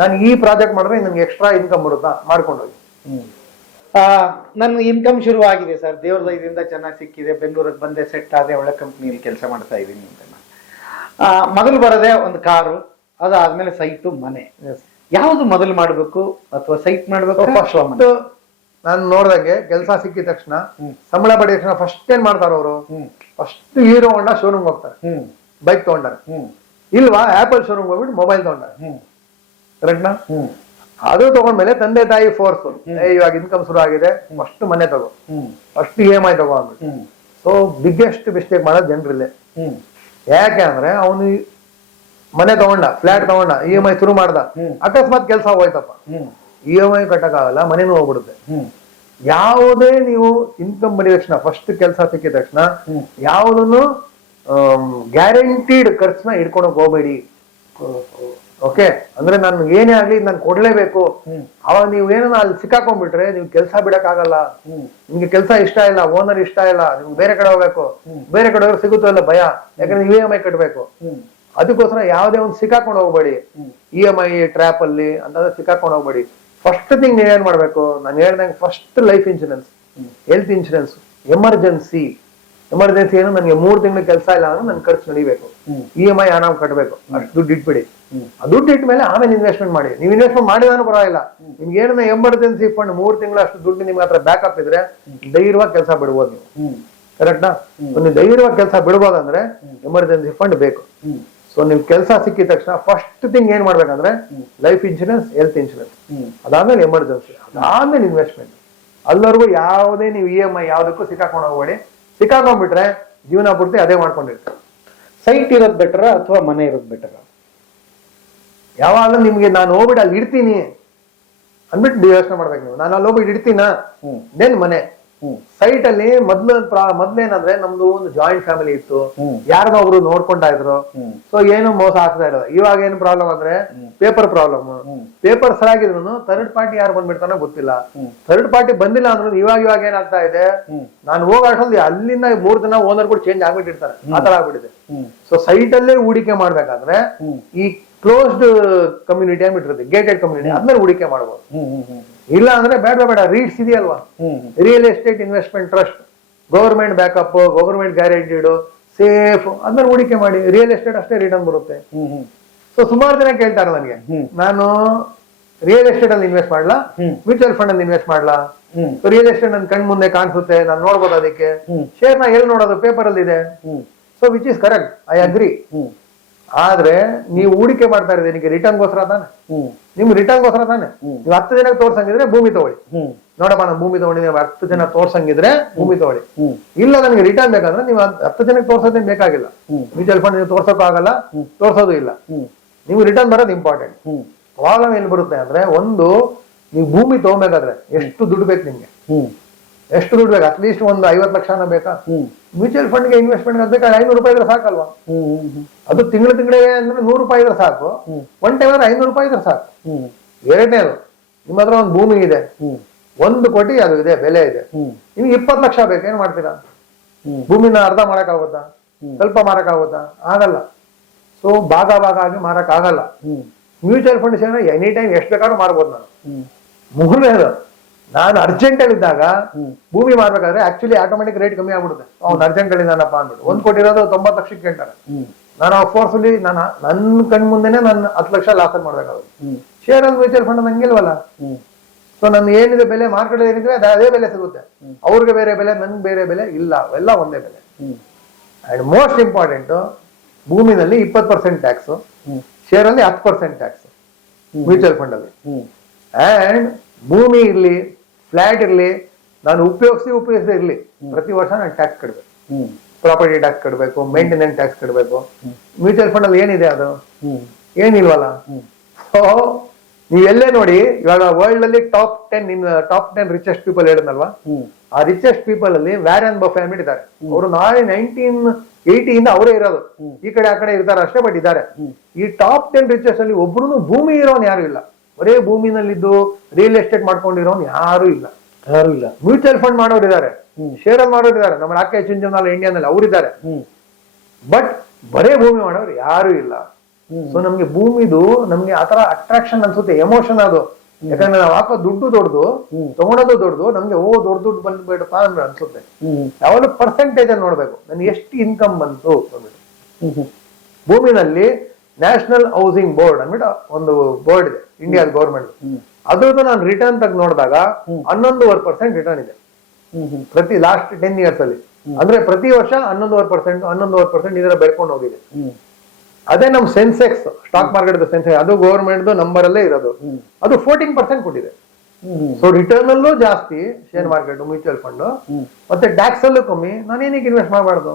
ನಾನು ಈ ಪ್ರಾಜೆಕ್ಟ್ ಮಾಡಿದ್ರೆ ನನ್ಗೆ ಎಕ್ಸ್ಟ್ರಾ ಇನ್ಕಮ್ ಬರುತ್ತಾ, ಮಾಡ್ಕೊಂಡು ಹೋಗಿ. ನನ್ನ ಇನ್ಕಮ್ ಶುರು ಆಗಿದೆ ಸರ್, ದೇವ್ರ ದಯದಿಂದ ಚೆನ್ನಾಗಿ ಸಿಕ್ಕಿದೆ, ಬೆಂಗಳೂರಿಗೆ ಬಂದೆ, ಸೆಟ್ ಆದೆ, ಒಳ್ಳೆ ಕಂಪ್ನಿಯಲ್ಲಿ ಕೆಲಸ ಮಾಡ್ತಾ ಇದ್ದೀನಿ ಅಂತ. ಮೊದಲು ಬರೋದೇ ಒಂದು ಕಾರು, ಅದಾದ್ಮೇಲೆ ಸೈಟು, ಮನೆ. ಯಾವ್ದು ಮೊದಲು ಮಾಡ್ಬೇಕು? ಅಥವಾ ಸೈಟ್ ಮಾಡ್ಬೇಕು? ನಾನು ನೋಡ್ದಂಗೆ ಕೆಲಸ ಸಿಕ್ಕಿದ ತಕ್ಷಣ ಸಂಬಳ ಪಡೆದ ತಕ್ಷಣ ಫಸ್ಟ್ ಏನ್ ಮಾಡ್ತಾರ ಅವರು, ಫಸ್ಟ್ ಹೀರೋ ಹೋಂಡಾ ಶೋರೂಮ್ ಹೋಗ್ತಾರೆ, ಬೈಕ್ ತಗೊಂಡಾರೆ. ಇಲ್ವಾ ಆಪಲ್ ಶೋರೂಮ್ ಹೋಗ್ಬಿಟ್ಟು ಮೊಬೈಲ್ ತಗೊಂಡಾರೆ. ಕರೆಕ್ಟ್ನಾ? ಅದು ತಗೊಂಡ್ಮೇಲೆ ತಂದೆ ತಾಯಿ ಫೋರ್ಸ್, ಇವಾಗ ಇನ್ಕಮ್ ಶುರು ಆಗಿದೆ, ಫಸ್ಟ್ ಮನೆ ತಗೋ, ಫಸ್ಟ್ EMI ತಗೋ ಅಂದ್ಬಿಟ್ಟು. ಸೊ ಬಿಗ್ಗೆಸ್ಟ್ ಮಿಸ್ಟೇಕ್ ಮಾಡೋದು ಜನರಿಲ್ಲೇ. ಯಾಕೆ ಅಂದ್ರೆ ಅವನು ಮನೆ ತಗೊಂಡ, ಫ್ಲಾಟ್ ತಗೊಂಡ, EMI ಶುರು ಮಾಡ್ದ, ಅಕಸ್ಮಾತ್ ಕೆಲಸ ಹೋಯ್ತಪ್ಪ, EMI ಕಟ್ಟಕ್ಕಾಗಲ್ಲ, ಮನೇನು ಹೋಗ್ಬಿಡುತ್ತೆ. ಯಾವುದೇ ನೀವು ಇನ್ಕಮ್ ಬಂದಿದ ತಕ್ಷಣ, ಫಸ್ಟ್ ಕೆಲಸ ಸಿಕ್ಕಿದ ತಕ್ಷಣ ಯಾವುದನ್ನು ಗ್ಯಾರಂಟಿಡ್ ಖರ್ಚನ್ನ ಇಟ್ಕೊಳಕ್ ಹೋಗ್ಬೇಡಿ. ಓಕೆ, ಅಂದ್ರೆ ನಾನು ಏನೇ ಆಗ್ಲಿ ನಾನು ಕೊಡ್ಲೇಬೇಕು. ಅವಾಗ ನೀವು ಏನೋ ಅಲ್ಲಿ ಸಿಕ್ಕಾಕೊಂಡ್ಬಿಟ್ರೆ ನೀವು ಕೆಲಸ ಬಿಡಕ್ ಆಗಲ್ಲ. ನಿಮ್ಗೆ ಕೆಲಸ ಇಷ್ಟ ಇಲ್ಲ, ಓನರ್ ಇಷ್ಟ ಇಲ್ಲ, ನಿಮ್ಗೆ ಬೇರೆ ಕಡೆ ಹೋಗ್ಬೇಕು, ಬೇರೆ ಕಡೆ ಹೋದ್ರೆ ಸಿಗುತ್ತೋ ಇಲ್ಲ ಭಯ, ಯಾಕಂದ್ರೆ ನೀವು EMI ಕಟ್ಬೇಕು. ಅದಕ್ಕೋಸ್ಕರ ಯಾವುದೇ ಒಂದು ಸಿಕ್ಕಾಕೊಂಡು ಹೋಗ್ಬೇಡಿ, EMI ಟ್ರ್ಯಾಪ್ ಅಲ್ಲಿ ಅಂತ ಸಿಕ್ಕಾಕೊಂಡು ಹೋಗ್ಬೇಡಿ. ಫಸ್ಟ್ ಥಿಂಗ್ ನೀವೇನ್ ಮಾಡ್ಬೇಕು, ನಾನು ಹೇಳ್ದಂಗೆ first life insurance, health insurance, emergency ಏನು, ನನಗೆ 3 ತಿಂಗಳು ಕೆಲಸ ಇಲ್ಲ ಅಂದ್ರೆ ನನ್ ಖರ್ಚು ನಡಿಬೇಕು, EMI ಆರಾಮ್ ಕಟ್ಬೇಕು, ಅಷ್ಟು ದುಡ್ಡು ಇಟ್ಬಿಡಿ. ಆ ದುಡ್ಡು ಇಟ್ಟ ಮೇಲೆ ಆಮೇಲೆ ಇನ್ವೆಸ್ಟ್ಮೆಂಟ್ ಮಾಡಿ. ನೀವು ಇನ್ವೆಸ್ಟ್ಮೆಂಟ್ ಮಾಡಿದಾನು ಪರವಾಗಿಲ್ಲ, ನಿಮ್ಗೆ ಏನನ್ನ ಎಮರ್ಜೆನ್ಸಿ ಫಂಡ್ 3 ತಿಂಗಳು ಅಷ್ಟು ದುಡ್ಡು ನಿಮ್ಗೆ ಹತ್ರ ಬ್ಯಾಕಪ್ ಇದ್ರೆ ಧೈರ್ಯವಾಗಿ ಕೆಲಸ ಬಿಡ್ಬೋದು ನೀವು. ಕರೆಕ್ಟಾ? ನೀವು ಧೈರ್ಯವಾಗಿ ಕೆಲಸ ಬಿಡ್ಬೋದಂದ್ರೆ ಎಮರ್ಜೆನ್ಸಿ ಫಂಡ್ ಬೇಕು. ಸೊ ನೀವು ಕೆಲಸ ಸಿಕ್ಕಿದ ತಕ್ಷಣ ಫಸ್ಟ್ ಥಿಂಗ್ ಏನ್ ಮಾಡ್ಬೇಕಂದ್ರೆ ಲೈಫ್ ಇನ್ಶೂರೆನ್ಸ್, ಹೆಲ್ತ್ ಇನ್ಶೂರೆನ್ಸ್, ಅದಾದ್ಮೇಲೆ ಎಮರ್ಜೆನ್ಸಿ, ಅದಾದ್ಮೇಲೆ ಇನ್ವೆಸ್ಟ್ಮೆಂಟ್. ಅಲ್ಲವರೆಗೂ ಯಾವುದೇ ನೀವು EMI ಯಾವ್ದಕ್ಕೂ ಸಿಕ್ಕಾಕೊಂಡು ಹೋಗ್ಬೇಡಿ. ಸಿಕ್ಕಾಕೊಂಡ್ಬಿಟ್ರೆ ಜೀವನ ಪೂರ್ತಿ ಅದೇ ಮಾಡ್ಕೊಂಡಿರ್ತಾರೆ. ಸೈಟ್ ಇರೋದ್ ಬೆಟರ ಅಥವಾ ಮನೆ ಇರೋದ್ ಬೆಟರ? ಯಾವಾಗ ನಿಮ್ಗೆ ನಾನು ಹೋಗ್ಬಿಟ್ಟು ಅಲ್ಲಿ ಇಡ್ತೀನಿ ಅಂದ್ಬಿಟ್ಟು ಯೋಚನೆ ಮಾಡ್ಬೇಕು ನೀವು. ನಾನು ಅಲ್ಲಿ ಹೋಗ್ಬಿಟ್ಟು ಇಡ್ತೀನ, ದೆನ್ ಮನೆ. ಸೈಟ್ ಅಲ್ಲಿ ಮೊದ್ಲೇನಂದ್ರೆ ನಮ್ದು ಒಂದು ಜಾಯಿಂಟ್ ಫ್ಯಾಮಿಲಿ ಇತ್ತು, ಯಾರನ್ನ ಒಬ್ರು ನೋಡ್ಕೊಂತಾ ಇದ್ರು. ಸೊ ಏನು ಮೋಸ ಆಗ್ತಾ ಇರೋದು. ಇವಾಗ ಏನು ಪ್ರಾಬ್ಲಮ್ ಅಂದ್ರೆ ಪೇಪರ್ ಪ್ರಾಬ್ಲಮ್. ಪೇಪರ್ ಸರಿಯಾಗಿದ್ರು ಥರ್ಡ್ ಪಾರ್ಟಿ ಯಾರು ಬಂದ್ಬಿಡ್ತಾನೋ ಗೊತ್ತಿಲ್ಲ. ಥರ್ಡ್ ಪಾರ್ಟಿ ಬಂದಿಲ್ಲ ಅಂದ್ರು ಇವಾಗ ಏನಾಗ್ತಾ ಇದೆ, ನಾನು ಹೋಗೋಷ್ಟಲ್ಲಿ ಅಲ್ಲಿಂದ 3 ಜನ ಓನರ್ ಕೂಡ ಚೇಂಜ್ ಆಗ್ಬಿಟ್ಟಿರ್ತಾರೆ, ಆತರ ಆಗ್ಬಿಟ್ಟಿದೆ. ಸೊ ಸೈಟ್ ಅಲ್ಲೇ ಹೂಡಿಕೆ ಮಾಡ್ಬೇಕಾದ್ರೆ ಈ ಕ್ಲೋಸ್ಡ್ ಕಮ್ಯುನಿಟಿ ಅಂದ್ಬಿಟ್ಟಿರುತ್ತೆ, ಗೇಟೆಡ್ ಕಮ್ಯುನಿಟಿ, ಅದನ್ನ ಹೂಡಿಕೆ ಮಾಡಬಹುದು. ಇಲ್ಲ ಅಂದ್ರೆ ಬೇಡ ರೀಡ್ಸ್ ಇದೆಯಲ್ವಾ, real estate investment trust, government backup, government guaranteed, safe, ಅದನ್ನ ಹೂಡಿಕೆ ಮಾಡಿ. ರಿಯಲ್ ಎಸ್ಟೇಟ್ ಅಷ್ಟೇ ರಿಟರ್ನ್ ಬರುತ್ತೆ. ಸೊ ಸುಮಾರು ಜನ ಕೇಳ್ತಾರೆ ನನಗೆ, ನಾನು ರಿಯಲ್ ಎಸ್ಟೇಟ್ ಅಲ್ಲಿ ಇನ್ವೆಸ್ಟ್ ಮಾಡ್ಲಾ, ಮ್ಯೂಚುವಲ್ ಫಂಡ್ ಅಲ್ಲಿ ಇನ್ವೆಸ್ಟ್ ಮಾಡ್ಲಾ? ರಿಯಲ್ ಎಸ್ಟೇಟ್ ನನ್ ಕಣ್ ಮುಂದೆ ಕಾಣಿಸುತ್ತೆ, ನಾನು ನೋಡ್ಬೋದು, ಅದಕ್ಕೆ ಶೇರ್ ನ ಎಲ್ಲಿ ನೋಡೋದು, ಪೇಪರ್ ಅಲ್ಲಿ ಇದೆ. So which is correct, I agree. ಆದ್ರೆ ನೀವು ಹೂಡಿಕೆ ಮಾಡ್ತಾ ಇರೋದು ನಿಮಗೆ ರಿಟರ್ನ್ಗೋಸ್ಕರ ತಾನೆ, ನಿಮ್ಗೆ ರಿಟರ್ನ್ಗೋಸ್ಕರ ತಾನೆ. ನೀವು 10 ಜನಕ್ಕೆ ತೋರ್ಸಂಗಿದ್ರೆ ಭೂಮಿ ತಗೊಳ್ಳಿ, ನೋಡಪ್ಪ ನಾನು ಭೂಮಿ ತಗೊಂಡಿದ್ದೀನಿ, 10 ಜನ ತೋರ್ಸಂಗಿದ್ರೆ ಭೂಮಿ ತಗೊಳ್ಳಿ. ಇಲ್ಲ ನನಗೆ ರಿಟರ್ನ್ ಬೇಕಂದ್ರೆ ನೀವು 10 ಜನಕ್ಕೆ ತೋರ್ಸೋದೇನು ಬೇಕಾಗಿಲ್ಲ. ಮ್ಯೂಚುವಲ್ ಫಂಡ್ ನೀವು ತೋರ್ಸೋಕ್ಕೂ ಆಗಲ್ಲ, ತೋರ್ಸೋದು ಇಲ್ಲ. ನೀವು ರಿಟರ್ನ್ ಬರೋದು ಇಂಪಾರ್ಟೆಂಟ್. ಪ್ರಾಬ್ಲಮ್ ಏನ್ ಬರುತ್ತೆ ಅಂದ್ರೆ, ಒಂದು ನೀವು ಭೂಮಿ ತಗೋಬೇಕಾದ್ರೆ ಎಷ್ಟು ದುಡ್ಡು ಬೇಕು ನಿಮ್ಗೆ, ಎಷ್ಟು ದುಡ್ಡು ಬೇಕು? ಅಟ್ಲೀಸ್ಟ್ ಒಂದು 50 ಲಕ್ಷನ ಬೇಕಾ? ಮ್ಯೂಚುವಲ್ ಫಂಡ್ಗೆ ಇನ್ವೆಸ್ಟ್ಮೆಂಟ್ ಬೇಕಾದ್ರೆ 500 ರೂಪಾಯಿ ಇದ್ರೆ ಸಾಕಲ್ವಾ? ಅದು ತಿಂಗಳಿಗೆ ಅಂದ್ರೆ 100 ರೂಪಾಯಿ ಇದ್ರೆ ಸಾಕು. ಒನ್ ಟೈಮ್ ಅಂದ್ರೆ 500 ರೂಪಾಯಿ ಇದ್ರೆ ಸಾಕು. ಎರಡನೇದು, ನಿಮ್ಮ ಹತ್ರ ಒಂದು ಭೂಮಿ ಇದೆ, 1 ಕೋಟಿ ಅದು ಇದೆ, ಬೆಲೆ ಇದೆ, ನಿಮ್ಗೆ 20 ಲಕ್ಷ ಬೇಕು, ಏನ್ ಮಾಡ್ತೀರಾ? ಭೂಮಿನ ಅರ್ಧ ಮಾರಕ್ಕಾಗುತ್ತಾ? ಸ್ವಲ್ಪ ಮಾರಕ್ಕಾಗುತ್ತಾ? ಆಗಲ್ಲ. ಸೊ ಭಾಗ ಆಗಿ ಮಾರಕ್ ಆಗಲ್ಲ. Mutual fund share any time ಎಷ್ಟು ಬೇಕಾದ್ರೂ ಮಾರ್ಬೋದು ನಾನು. ಮೂರನೇದು, ನಾನು ಅರ್ಜೆಂಟ್ ಅಲ್ಲಿ ಇದ್ದಾಗ ಭೂಮಿ ಮಾರ್ಬೇಕಾದ್ರೆ ಆಕ್ಚುಲಿ ಆಟೋಮೆಟಿಕ್ ರೇಟ್ ಕಮ್ಮಿ ಆಗ್ಬಿಡುತ್ತೆ. ಅವ್ನು ಅರ್ಜೆಂಟ್ ಅಲ್ಲಿ ನಾನಪ್ಪ ಅಂದ್ಬಿಟ್ಟು 1 ಕೋಟಿ ಇರೋದು 90 ಲಕ್ಷಕ್ಕೆ ಕೇಳ್ತಾರೆ. ನಾನು ಫೋರ್ಸ್ಫುಲಿ ನನ್ನ ಕಣ್ ಮುಂದೆನೆ ನಾನು 10 ಲಕ್ಷ ಲಾಸ್ ಮಾಡ್ಬೇಕಾಗುತ್ತೆ. ಶೇರ್ ಅಲ್ಲಿ ಮ್ಯೂಚುವಲ್ ಫಂಡ್ ನಂಗಿಲ್ವಲ್ಲ. ಸೊ ನನ್ನ ಏನಿದೆ ಬೆಲೆ, ಮಾರ್ಕೆಟ್ ಏನಿದೆ ಅದೇ ಬೆಲೆ ಸಿಗುತ್ತೆ. ಅವ್ರಿಗೆ ಬೇರೆ ಬೆಲೆ, ನನ್ಗೆ ಬೇರೆ ಬೆಲೆ ಇಲ್ಲ, ಅವೆಲ್ಲ ಒಂದೇ ಬೆಲೆ. ಅಂಡ್ ಮೋಸ್ಟ್ ಇಂಪಾರ್ಟೆಂಟ್, ಭೂಮಿನಲ್ಲಿ 20% ಟ್ಯಾಕ್ಸ್, ಶೇರ್ ಅಲ್ಲಿ 10% ಟ್ಯಾಕ್ಸ್ ಮ್ಯೂಚುವಲ್ ಫಂಡ್ ಅಲ್ಲಿ. ಅಂಡ್ ಭೂಮಿ ಇರ್ಲಿ, ಫ್ಲಾಟ್ ಇರ್ಲಿ, ನಾನು ಉಪಯೋಗಿಸದೆ ಇರ್ಲಿ, ಪ್ರತಿ ವರ್ಷ ನಾನು ಟ್ಯಾಕ್ಸ್ ಕಟ್ಬೇಕು. ಪ್ರಾಪರ್ಟಿ ಟ್ಯಾಕ್ಸ್ ಕಟ್ಬೇಕು, ಮೇಂಟೆನೆನ್ಸ್ ಟ್ಯಾಕ್ಸ್ ಕಟ್ಬೇಕು. ಮ್ಯೂಚುವಲ್ ಫಂಡ್ ಅಲ್ಲಿ ಏನಿದೆ ಅದು? ಏನಿಲ್ವಲ್ಲ. ಸೊ ನೀವೆಲ್ಲೇ ನೋಡಿ, ಇವಾಗ ವರ್ಲ್ಡ್ ಅಲ್ಲಿ ಟಾಪ್ 10 ರಿಚೆಸ್ಟ್ ಪೀಪಲ್ ಹೇಳಿದ್ನಲ್ವಾ, ಆ ರಿಚೆಸ್ಟ್ ಪೀಪಲ್ ಅಲ್ಲಿ ವ್ಯಾರನ್ ಬಫೆ ಅಂದ್ಬಿಟ್ಟಿದ್ದಾರೆ. ಅವರು 1980 ಇಂದ ಅವರೇ ಇರೋದು. ಈ ಕಡೆ ಆ ಕಡೆ ಇರ್ತಾರೆ ಅಷ್ಟೇ, ಬಟ್ ಇದ್ದಾರೆ. ಈ ಟಾಪ್ 10 ರಿಚೆಸ್ಟ್ ಅಲ್ಲಿ ಒಬ್ರು ಭೂಮಿ ಇರೋನ್ ಯಾರು ಇಲ್ಲ. ಬರೇ ಭೂಮಿನಲ್ಲಿದ್ದು ರಿಯಲ್ ಎಸ್ಟೇಟ್ ಮಾಡ್ಕೊಂಡಿರೋನ್ ಯಾರು ಇಲ್ಲ. ಮ್ಯೂಚುವಲ್ ಫಂಡ್ ಮಾಡೋರಿದ್ದಾರೆ, ಶೇರ್ ಅಲ್ಲಿ ಮಾಡೋರಿದ್ದಾರೆ, ನಮ್ಮ ರಾಕೆ ಚುಂಜನಲ್ಲ ಇಂಡಿಯಾನ್ ಅಲ್ಲಿ ಅವರಿದ್ದಾರೆ. ಬಟ್ ಬರೇ ಭೂಮಿ ಮಾಡೋರು ಯಾರು ಇಲ್ಲ. ಸೊ ನಮ್ಗೆ ಭೂಮಿದು ನಮ್ಗೆ ಆತರ ಅಟ್ರಾಕ್ಷನ್ ಅನ್ಸುತ್ತೆ, ಎಮೋಷನ್ ಅದು. ಯಾಕಂದ್ರೆ ನಾವು ಹಾಕೋ ದುಡ್ಡು ದೊಡ್ಡದು, ತಗೊಳೋದು ದೊಡ್ಡದು, ನಮ್ಗೆ ದೊಡ್ಡ ದುಡ್ಡು ಬಂದ್ಬಿಡಪ್ಪ ಅಂದ್ರೆ ಅನ್ಸುತ್ತೆ. ಯಾವಾಗಲೂ ಪರ್ಸೆಂಟೇಜ್ ಅಲ್ಲಿ ನೋಡ್ಬೇಕು, ನನ್ಗೆ ಎಷ್ಟು ಇನ್ಕಮ್ ಬಂತು ಅಂದ್ಬಿಟ್ಟು. ಭೂಮಿನಲ್ಲಿ ನ್ಯಾಷನಲ್ ಹೌಸಿಂಗ್ ಬೋರ್ಡ್ ಅಂದ್ಬಿಟ್ಟು ಒಂದು ಬೋರ್ಡ್ ಇದೆ, ಇಂಡಿಯಾದ ಗೌರ್ಮೆಂಟ್. ಅದ್ರದ್ದು ನಾನು ರಿಟರ್ನ್ ತೆಗೆದು ನೋಡಿದಾಗ 11.5% ರಿಟರ್ನ್ ಇದೆ ಪ್ರತಿ ಲಾಸ್ಟ್ 10 years ಅಲ್ಲಿ. ಅಂದ್ರೆ ಪ್ರತಿ ವರ್ಷ 11.5% ಇದರ ಬೆಳ್ಕೊಂಡು ಹೋಗಿದೆ. ಅದೇ ನಮ್ ಸೆನ್ಸೆಕ್ಸ್ ಸ್ಟಾಕ್ ಮಾರ್ಕೆಟ್ ಸೆನ್ಸೆಕ್ಸ್ ಅದು ಗವರ್ಮೆಂಟ್ ನಂಬರ್ ಅಲ್ಲೇ ಇರೋದು, ಅದು 14% ಕೊಟ್ಟಿದೆ. ಸೊ ರಿಟರ್ನ್ ಅಲ್ಲೂ ಜಾಸ್ತಿ ಶೇರ್ ಮಾರ್ಕೆಟ್, ಮ್ಯೂಚುವಲ್ ಫಂಡ್, ಮತ್ತೆ ಟ್ಯಾಕ್ಸ್ ಅಲ್ಲೂ ಕಮ್ಮಿ. ನಾನೇನಕ್ಕೆ ಇನ್ವೆಸ್ಟ್ ಮಾಡಬಾರ್ದು?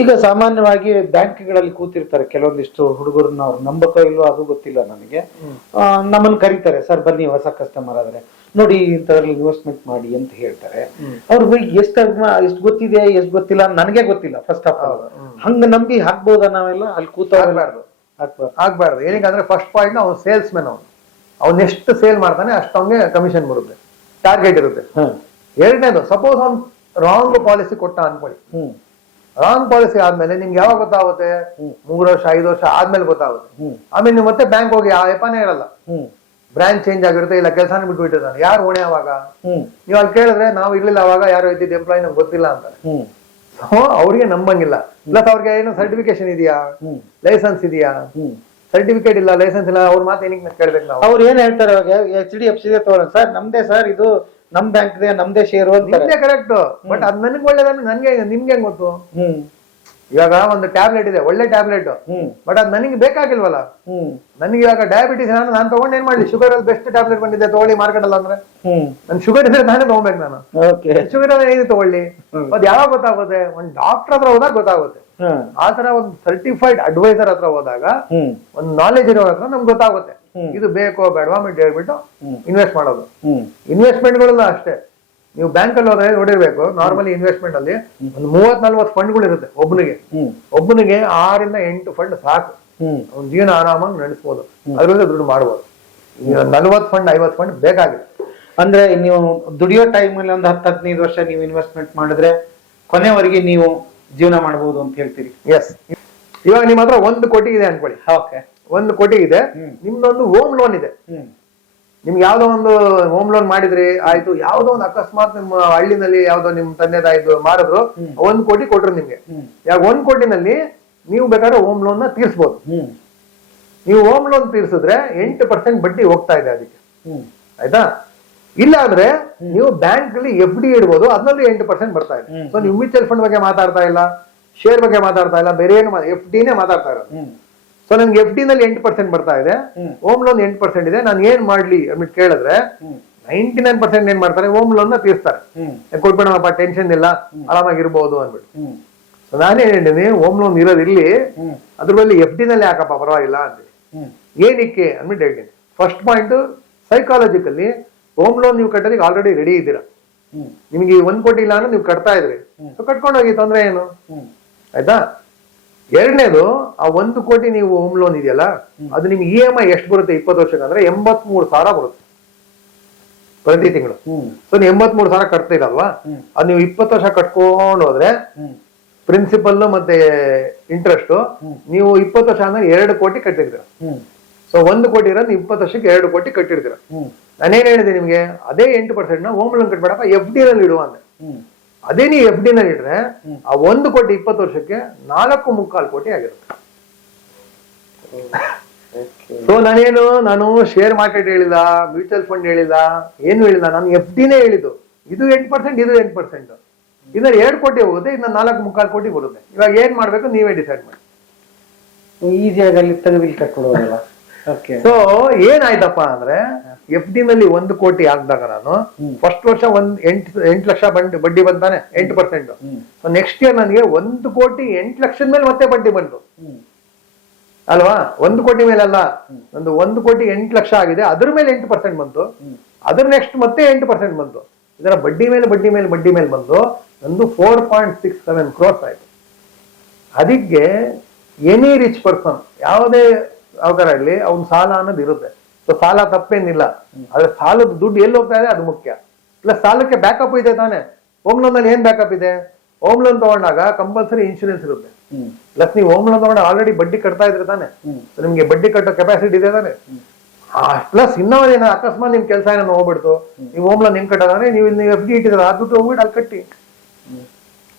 ಈಗ ಸಾಮಾನ್ಯವಾಗಿ ಬ್ಯಾಂಕ್ಗಳಲ್ಲಿ ಕೂತಿರ್ತಾರೆ ಕೆಲವೊಂದಿಷ್ಟು ಹುಡುಗರನ್ನ, ಅವ್ರು ನಂಬಕೋ ಇಲ್ವೋ ಅದು ಗೊತ್ತಿಲ್ಲ ನನಗೆ. ನಮ್ಮನ್ನು ಕರೀತಾರೆ, ಸರ್ ಬನ್ನಿ ಹೊಸ ಕಸ್ಟಮರ್ ಆದ್ರೆ ನೋಡಿ ಇಂಥದ್ರಲ್ಲಿ ಇನ್ವೆಸ್ಟ್ಮೆಂಟ್ ಮಾಡಿ ಅಂತ ಹೇಳ್ತಾರೆ. ಅವ್ರಿಗೆ ಎಷ್ಟು ಗೊತ್ತಿದೆ ಎಷ್ಟು ಗೊತ್ತಿಲ್ಲ ನನಗೆ ಗೊತ್ತಿಲ್ಲ ಫಸ್ಟ್ ಆಫ್ ಆಲ್. ಹಂಗ ನಂಬಿ ಹಾಕ್ಬೋದ ನಾವೆಲ್ಲ ಅಲ್ಲಿ ಕೂತಾಗಬಾರ್ದು? ಆಗ್ಬಾರ್ದು. ಏನಕ್ಕೆ ಅಂದ್ರೆ ಫಸ್ಟ್ ಪಾಯಿಂಟ್ ಅವ್ನು ಸೇಲ್ಸ್ ಮ್ಯಾನ್, ಅವ್ನು ಎಷ್ಟು ಸೇಲ್ ಮಾಡ್ತಾನೆ ಅಷ್ಟು ಅವ್ನಿಗೆ ಕಮಿಷನ್ ಬರುತ್ತೆ, ಟಾರ್ಗೆಟ್ ಇರುತ್ತೆ. ಎರಡನೇದು, ಸಪೋಸ್ ಅವ್ನು ರಾಂಗ್ ಪಾಲಿಸಿ ಕೊಟ್ಟ ಅನ್ಕೊಳ್ಳಿ. ರಾಂಗ್ ಪಾಲಿಸಿ ಆದ್ಮೇಲೆ ನಿಮ್ಗೆ ಯಾವಾಗ ಗೊತ್ತಾಗುತ್ತೆ? 3 ವರ್ಷ 5 ವರ್ಷ ಆದ್ಮೇಲೆ ಗೊತ್ತಾಗುತ್ತೆ. ಆಮೇಲೆ ನೀವು ಮತ್ತೆ ಬ್ಯಾಂಕ್ ಹೋಗಿ ಆ ಎಪಾನೇ ಇರಲ್ಲ, ಬ್ರಾಂಚ್ ಚೇಂಜ್ ಆಗಿರುತ್ತೆ, ಇಲ್ಲ ಕೆಲಸನ ಬಿಟ್ಬಿಟ್ಟಿರ್ತಾನೆ. ಯಾರು ಹೊಣೆ ಅವಾಗ? ನೀವು ಅಲ್ಲಿ ಕೇಳಿದ್ರೆ ನಾವು ಇರ್ಲಿಲ್ಲ ಅವಾಗ, ಯಾರು ಇದ್ದಿದ್ದು ಎಂಪ್ಲಾಯ್ ನಮ್ಗೆ ಗೊತ್ತಿಲ್ಲ ಅಂತಾರೆ. ಸೊ ಅವ್ರಿಗೆ ನಂಬಂಗಿಲ್ಲ. ಪ್ಲಸ್ ಅವ್ರಿಗೆ ಏನು ಸರ್ಟಿಫಿಕೇಶನ್ ಇದೆಯಾ, ಲೈಸೆನ್ಸ್ ಇದೆಯಾ? ಸರ್ಟಿಫಿಕೇಟ್ ಇಲ್ಲ, ಲೈಸೆನ್ಸ್ ಇಲ್ಲ, ಅವ್ರ ಮಾತು ಏನಕ್ಕೆ ಕೇಳ್ಬೇಕು ನಾವು? ಅವ್ರು ಏನ್ ಹೇಳ್ತಾರೆ ಅವಾಗ? HDFC ತಗೊಳ್ಳೋಣ ಸರ್, ನಮ್ದೇ ಸರ್, ಇದು ನಮ್ ಬ್ಯಾಂಕ್ ನಮ್ದೇ ಶೇರ್ ಅಂತ. ಕರೆಕ್ಟ್, ಬಟ್ ಅದ್ ನನಗೆ ಒಳ್ಳೇದನ್ನ ನನ್ಗೆ ನಿಮ್ಗೆ ಹೆಂಗ್ ಗೊತ್ತು? ಇವಾಗ ಒಂದು ಟ್ಯಾಬ್ಲೆಟ್ ಇದೆ, ಒಳ್ಳೆ ಟ್ಯಾಬ್ಲೆಟ್, ಬಟ್ ಅದ್ ನನಗೆ ಬೇಕಾಗಿಲ್ವಲ್ಲ. ನನಗೆ ಇವಾಗ ಡಯಾಬಿಟಿಸ್ ನಾನು ತಗೊಂಡ್ ಏನ್ ಮಾಡ್ಲಿ? ಶುಗರ್ ಅಲ್ಲಿ ಬೆಸ್ಟ್ ಟ್ಯಾಬ್ಲೆಟ್ ಬಂದಿದೆ ತಗೊಳ್ಳಿ ಮಾರ್ಕೆಟ್ ಅಲ್ಲ ಅಂದ್ರೆ, ನನ್ ಶುಗರ್ ಇದ್ರೆ ನಾನೇ ತಗೋಬೇಕು. ನಾನು ಶುಗರ್ ಅಲ್ಲ ಏನಿದೆ ತಗೊಳ್ಳಿ, ಅದ್ ಯಾವಾಗ ಗೊತ್ತಾಗುತ್ತೆ? ಒಂದ್ ಡಾಕ್ಟರ್ ಹತ್ರ ಹೋದಾಗ ಗೊತ್ತಾಗುತ್ತೆ. ಆತರ ಒಂದು ಸರ್ಟಿಫೈಡ್ ಅಡ್ವೈಸರ್ ಹತ್ರ ಹೋದಾಗ, ಒಂದು ನಾಲೆಜ್ ಇರೋ ಹತ್ರ ನಮ್ಗೆ ಗೊತ್ತಾಗುತ್ತೆ ಇದು ಬೇಕೋ ಬೇಡವಾ ಅಂತ ಹೇಳ್ಬಿಟ್ಟು ಇನ್ವೆಸ್ಟ್ ಮಾಡೋದು. ಇನ್ವೆಸ್ಟ್ಮೆಂಟ್ಗಳೆಲ್ಲ ಅಷ್ಟೇ. ನೀವು ಬ್ಯಾಂಕ್ ಅಲ್ಲಿ ಹೋದ್ರೆ ನೋಡಿರ್ಬೇಕು, ನಾರ್ಮಲಿ ಇನ್ವೆಸ್ಟ್ಮೆಂಟ್ ಅಲ್ಲಿ ಒಂದು 30-40 ಫಂಡ್ಗಳು ಇರುತ್ತೆ ಒಬ್ಬನಿಗೆ 6 ಇಂದ 8 ಫಂಡ್ ಸಾಕು, ಅವ್ನ ಜೀವನ ಆರಾಮಾಗಿ ನಡೆಸ್ಬೋದು, ಅದರಿಂದ ದುಡ್ಡು ಮಾಡ್ಬೋದು. 40 ಫಂಡ್ 50 ಫಂಡ್ ಬೇಕಾಗಿದೆ. ಅಂದ್ರೆ ನೀವು ದುಡಿಯೋ ಟೈಮ್ ಅಲ್ಲಿ ಒಂದು 10-15 ವರ್ಷ ನೀವು ಇನ್ವೆಸ್ಟ್ಮೆಂಟ್ ಮಾಡಿದ್ರೆ ಕೊನೆವರೆಗೆ ನೀವು ಜೀವನ ಮಾಡಬಹುದು ಅಂತ ಹೇಳ್ತೀರಿ? ಎಸ್. ಇವಾಗ ನಿಮ್ಮ ಹತ್ರ 1 ಕೋಟಿ ಇದೆ ಅನ್ಕೊಳ್ಳಿ. 1 ಕೋಟಿ ಇದೆ, ನಿಮ್ದೊಂದು ಹೋಮ್ ಲೋನ್ ಇದೆ. ನಿಮ್ಗೆ ಯಾವ್ದೋ ಒಂದು ಹೋಮ್ ಲೋನ್ ಮಾಡಿದ್ರಿ ಆಯ್ತು, ಯಾವ್ದೋ ಒಂದು ಅಕಸ್ಮಾತ್ ನಿಮ್ಮ ಹಳ್ಳಿನಲ್ಲಿ ಯಾವ್ದೋ ನಿಮ್ ತಂದೆ ತಾಯಿದು ಮಾಡಿದ್ರು, 1 ಕೋಟಿ ಕೊಟ್ರು ನಿಮ್ಗೆ. ಯಾವಾಗ 1 ಕೋಟಿನಲ್ಲಿ ನೀವು ಬೇಕಾದ್ರೆ ಹೋಮ್ ಲೋನ್ ನ ತೀರ್ಸ್ಬೋದು. ನೀವು ಹೋಮ್ ಲೋನ್ ತೀರ್ಸಿದ್ರೆ 8% ಬಡ್ಡಿ ಹೋಗ್ತಾ ಇದೆ ಅದಕ್ಕೆ, ಆಯ್ತಾ? ಇಲ್ಲ ಅಂದ್ರೆ ನೀವು ಬ್ಯಾಂಕ್ ಅಲ್ಲಿ FD ಇಡ್ಬೋದು, ಅದ್ರಲ್ಲಿ 8% ಬರ್ತಾ ಇದೆ. ಸೊ ನೀವು ಮ್ಯೂಚುವಲ್ ಫಂಡ್ ಬಗ್ಗೆ ಮಾತಾಡ್ತಾ ಇಲ್ಲ, ಶೇರ್ ಬಗ್ಗೆ ಮಾತಾಡ್ತಾ ಇಲ್ಲ, ಬೇರೆ ಏನು FD ಮಾತಾಡ್ತಾ ಇರೋದು. ಸೊ ನನ್ಗೆ FD ನಲ್ಲಿ 8% ಬರ್ತಾ ಇದೆ, ಹೋಮ್ ಲೋನ್ 8% ಇದೆ, ನಾನು ಏನ್ ಮಾಡ್ಲಿ ಅಂದ್ಬಿಟ್ಟು ಕೇಳಿದ್ರೆ 99% ಏನ್ ಮಾಡ್ತಾರೆ? ಹೋಮ್ ಲೋನ್ ನ ತೀರ್ಸ್ತಾರೆ. ಕೊಟ್ಬಿಡೋಣಪ್ಪ, ಟೆನ್ಷನ್ ಇಲ್ಲ, ಆರಾಮಾಗಿರ್ಬೋದು ಅಂದ್ಬಿಟ್ಟು. ಸೊ ನಾನೇನ್ ಹೇಳಿದ್ದೀನಿ, ಹೋಮ್ ಲೋನ್ ಇರೋದಿರ್ಲಿ, ಅದ್ರ ಮೇಲೆ FD ನಲ್ಲಿ ಹಾಕಪ್ಪ ಪರವಾಗಿಲ್ಲ ಅಂತೇಳಿ. ಏನಕ್ಕೆ ಅಂದ್ಬಿಟ್ಟು ಹೇಳ್ತೀನಿ. First point, psychologically home loan ನೀವು ಕಟ್ಟೋದಕ್ಕೆ ಆಲ್ರೆಡಿ ರೆಡಿ ಇದ್ದೀರಾ. ನಿಮ್ಗೆ 1 ಕೋಟಿ ಇಲ್ಲ ಅಂದ್ರೆ ನೀವು ಕಟ್ತಾ ಇದ್ರಿ, ಸೊ ಕಟ್ಕೊಂಡೋಗಿ, ತೊಂದ್ರೆ ಏನು, ಆಯ್ತಾ? ಎರಡನೇದು, ಆ 1 ಕೋಟಿ ನೀವು ಹೋಮ್ ಲೋನ್ ಇದೆಯಲ್ಲ, ಅದು ನಿಮ್ಗೆ EMI ಎಷ್ಟು ಬರುತ್ತೆ 20 ವರ್ಷಕ್ಕೆ ಅಂದ್ರೆ 83,000 ಬರುತ್ತೆ ಪ್ರತಿ ತಿಂಗಳು. ಸೊ ನೀವು 83,000 ಕಟ್ತೀರಲ್ವಾ, ಅದು ನೀವು 20 ವರ್ಷ ಕಟ್ಕೊಂಡು ಹೋದ್ರೆ ಪ್ರಿನ್ಸಿಪಲ್ ಮತ್ತೆ ಇಂಟ್ರೆಸ್ಟ್ ನೀವು 20 ವರ್ಷ ಅಂದ್ರೆ 2 ಕೋಟಿ ಕಟ್ಟಿರ್ತೀರ. ಸೊ 1 ಕೋಟಿ ಇರೋದು 20 ವರ್ಷಕ್ಕೆ 2 ಕೋಟಿ ಕಟ್ಟಿರ್ತೀರ. ನಾನೇನ್ ಹೇಳಿದೆ ನಿಮ್ಗೆ, ಅದೇ 8% ನ ಹೋಮ್ ಲೋನ್ ಕಟ್ಬೇಡಪ್ಪ, FD ನಲ್ಲಿ ಇಡುವ ಅಂದೆ. ಅದೇ ನೀವು FD ನಲ್ಲಿ ಇಟ್ರೆ ಆ 1 ಕೋಟಿ 20 ವರ್ಷಕ್ಕೆ 4.25 ಕೋಟಿ ಆಗಿರುತ್ತೆ. ಸೊ ನಾನು ಶೇರ್ ಮಾರ್ಕೆಟ್ ಹೇಳಿಲ್ಲ, ಮ್ಯೂಚುವಲ್ ಫಂಡ್ ಹೇಳಿಲ್ಲ, ಏನು ಹೇಳಿಲ್ಲ, ನಾನು FD ನೇ ಹೇಳಿದ್ದು. ಇದು 8%, ಇದು 8%. ಇದನ್ನ 2 ಕೋಟಿ ಹೋಗುತ್ತೆ, ಇದನ್ನ 4.25 ಕೋಟಿ ಬರುತ್ತೆ. ಇವಾಗ ಏನ್ ಮಾಡ್ಬೇಕು ನೀವೇ ಡಿಸೈಡ್ ಮಾಡಿ. ಈಸಿಯಾಗಿ ಅಲ್ಲಿ ತೆಗೆದು ಕಟ್ಕೊಡೋದಲ್ಲ. ಸೊ ಏನಾಯ್ತಪ್ಪ ಅಂದ್ರೆ, FD ನಲ್ಲಿ 1 ಕೋಟಿ ಹಾಕಿದಾಗ ನಾನು ಫಸ್ಟ್ ವರ್ಷ 8 ಲಕ್ಷ ಬಡ್ಡಿ ಬಂತಾನೆ 8%. ನೆಕ್ಸ್ಟ್ ಇಯರ್ ನನಗೆ 1 ಕೋಟಿ 8 ಲಕ್ಷದ ಮೇಲೆ ಮತ್ತೆ ಬಡ್ಡಿ ಬಂತು ಅಲ್ವಾ? 1 ಕೋಟಿ ಮೇಲೆ ಅಲ್ಲ, ನಂದು 1 ಕೋಟಿ 8 ಲಕ್ಷ ಆಗಿದೆ, ಅದ್ರ ಮೇಲೆ 8% ಬಂತು, ಅದ್ರ ನೆಕ್ಸ್ಟ್ ಮತ್ತೆ 8% ಬಂತು. ಇದರ ಬಡ್ಡಿ ಮೇಲೆ ಬಡ್ಡಿ ಮೇಲೆ ಬಡ್ಡಿ ಮೇಲೆ ಬಂದು ನಂದು 4.67 crores ಆಯ್ತು. ಅದಕ್ಕೆ ಎನಿ ರಿಚ್ ಪರ್ಸನ್ ಯಾವುದೇ ಅವಕಾರ ಇರಲಿ, ಅವ್ನ ಸಾಲ ಅನ್ನೋದು ಇರುತ್ತೆ. ಸೊ ಸಾಲ ತಪ್ಪೇನಿಲ್ಲ, ಆದ್ರೆ ಸಾಲದ ದುಡ್ಡು ಎಲ್ಲಿ ಹೋಗ್ತಾ ಇದೆ ಅದು ಮುಖ್ಯ. ಪ್ಲಸ್ ಸಾಲಕ್ಕೆ ಬ್ಯಾಕಪ್ ಇದೆ ತಾನೆ. ಹೋಮ್ ಲೋನ್ ಅಲ್ಲಿ ಏನ್ ಬ್ಯಾಕಪ್ ಇದೆ? ಹೋಮ್ ಲೋನ್ ತಗೊಂಡಾಗ ಕಂಪಲ್ಸರಿ ಇನ್ಶೂರೆನ್ಸ್ ಇರುತ್ತೆ. ಪ್ಲಸ್ ನೀವು ಹೋಮ್ ಲೋನ್ ತಗೊಂಡು ಆಲ್ರೆಡಿ ಬಡ್ಡಿ ಕಟ್ತಾ ಇದ್ರೆ ತಾನೆ, ಸೊ ನಿಮ್ಗೆ ಬಡ್ಡಿ ಕಟ್ಟೋ ಕೆಪಾಸಿಟಿ ಇದೆ ತಾನೆ. ಪ್ಲಸ್ ಇನ್ನೊಂದೇನ, ಅಕಸ್ಮಾತ್ ನಿಮ್ ಕೆಲಸ ಏನೋ ಹೋಗ್ಬಿಡ್ತು, ನೀವು ಹೋಮ್ ಲೋನ್ ಹೆಂಗ್ ಕಟ್ಟೋದಂದ್ರೆ ನೀವು FD ಇಟ್ಟಿದ್ರೆ ಆ ದುಡ್ಡು ಹೋಗ್ಬಿಟ್ಟು ಅಲ್ಲಿ ಕಟ್ಟಿ.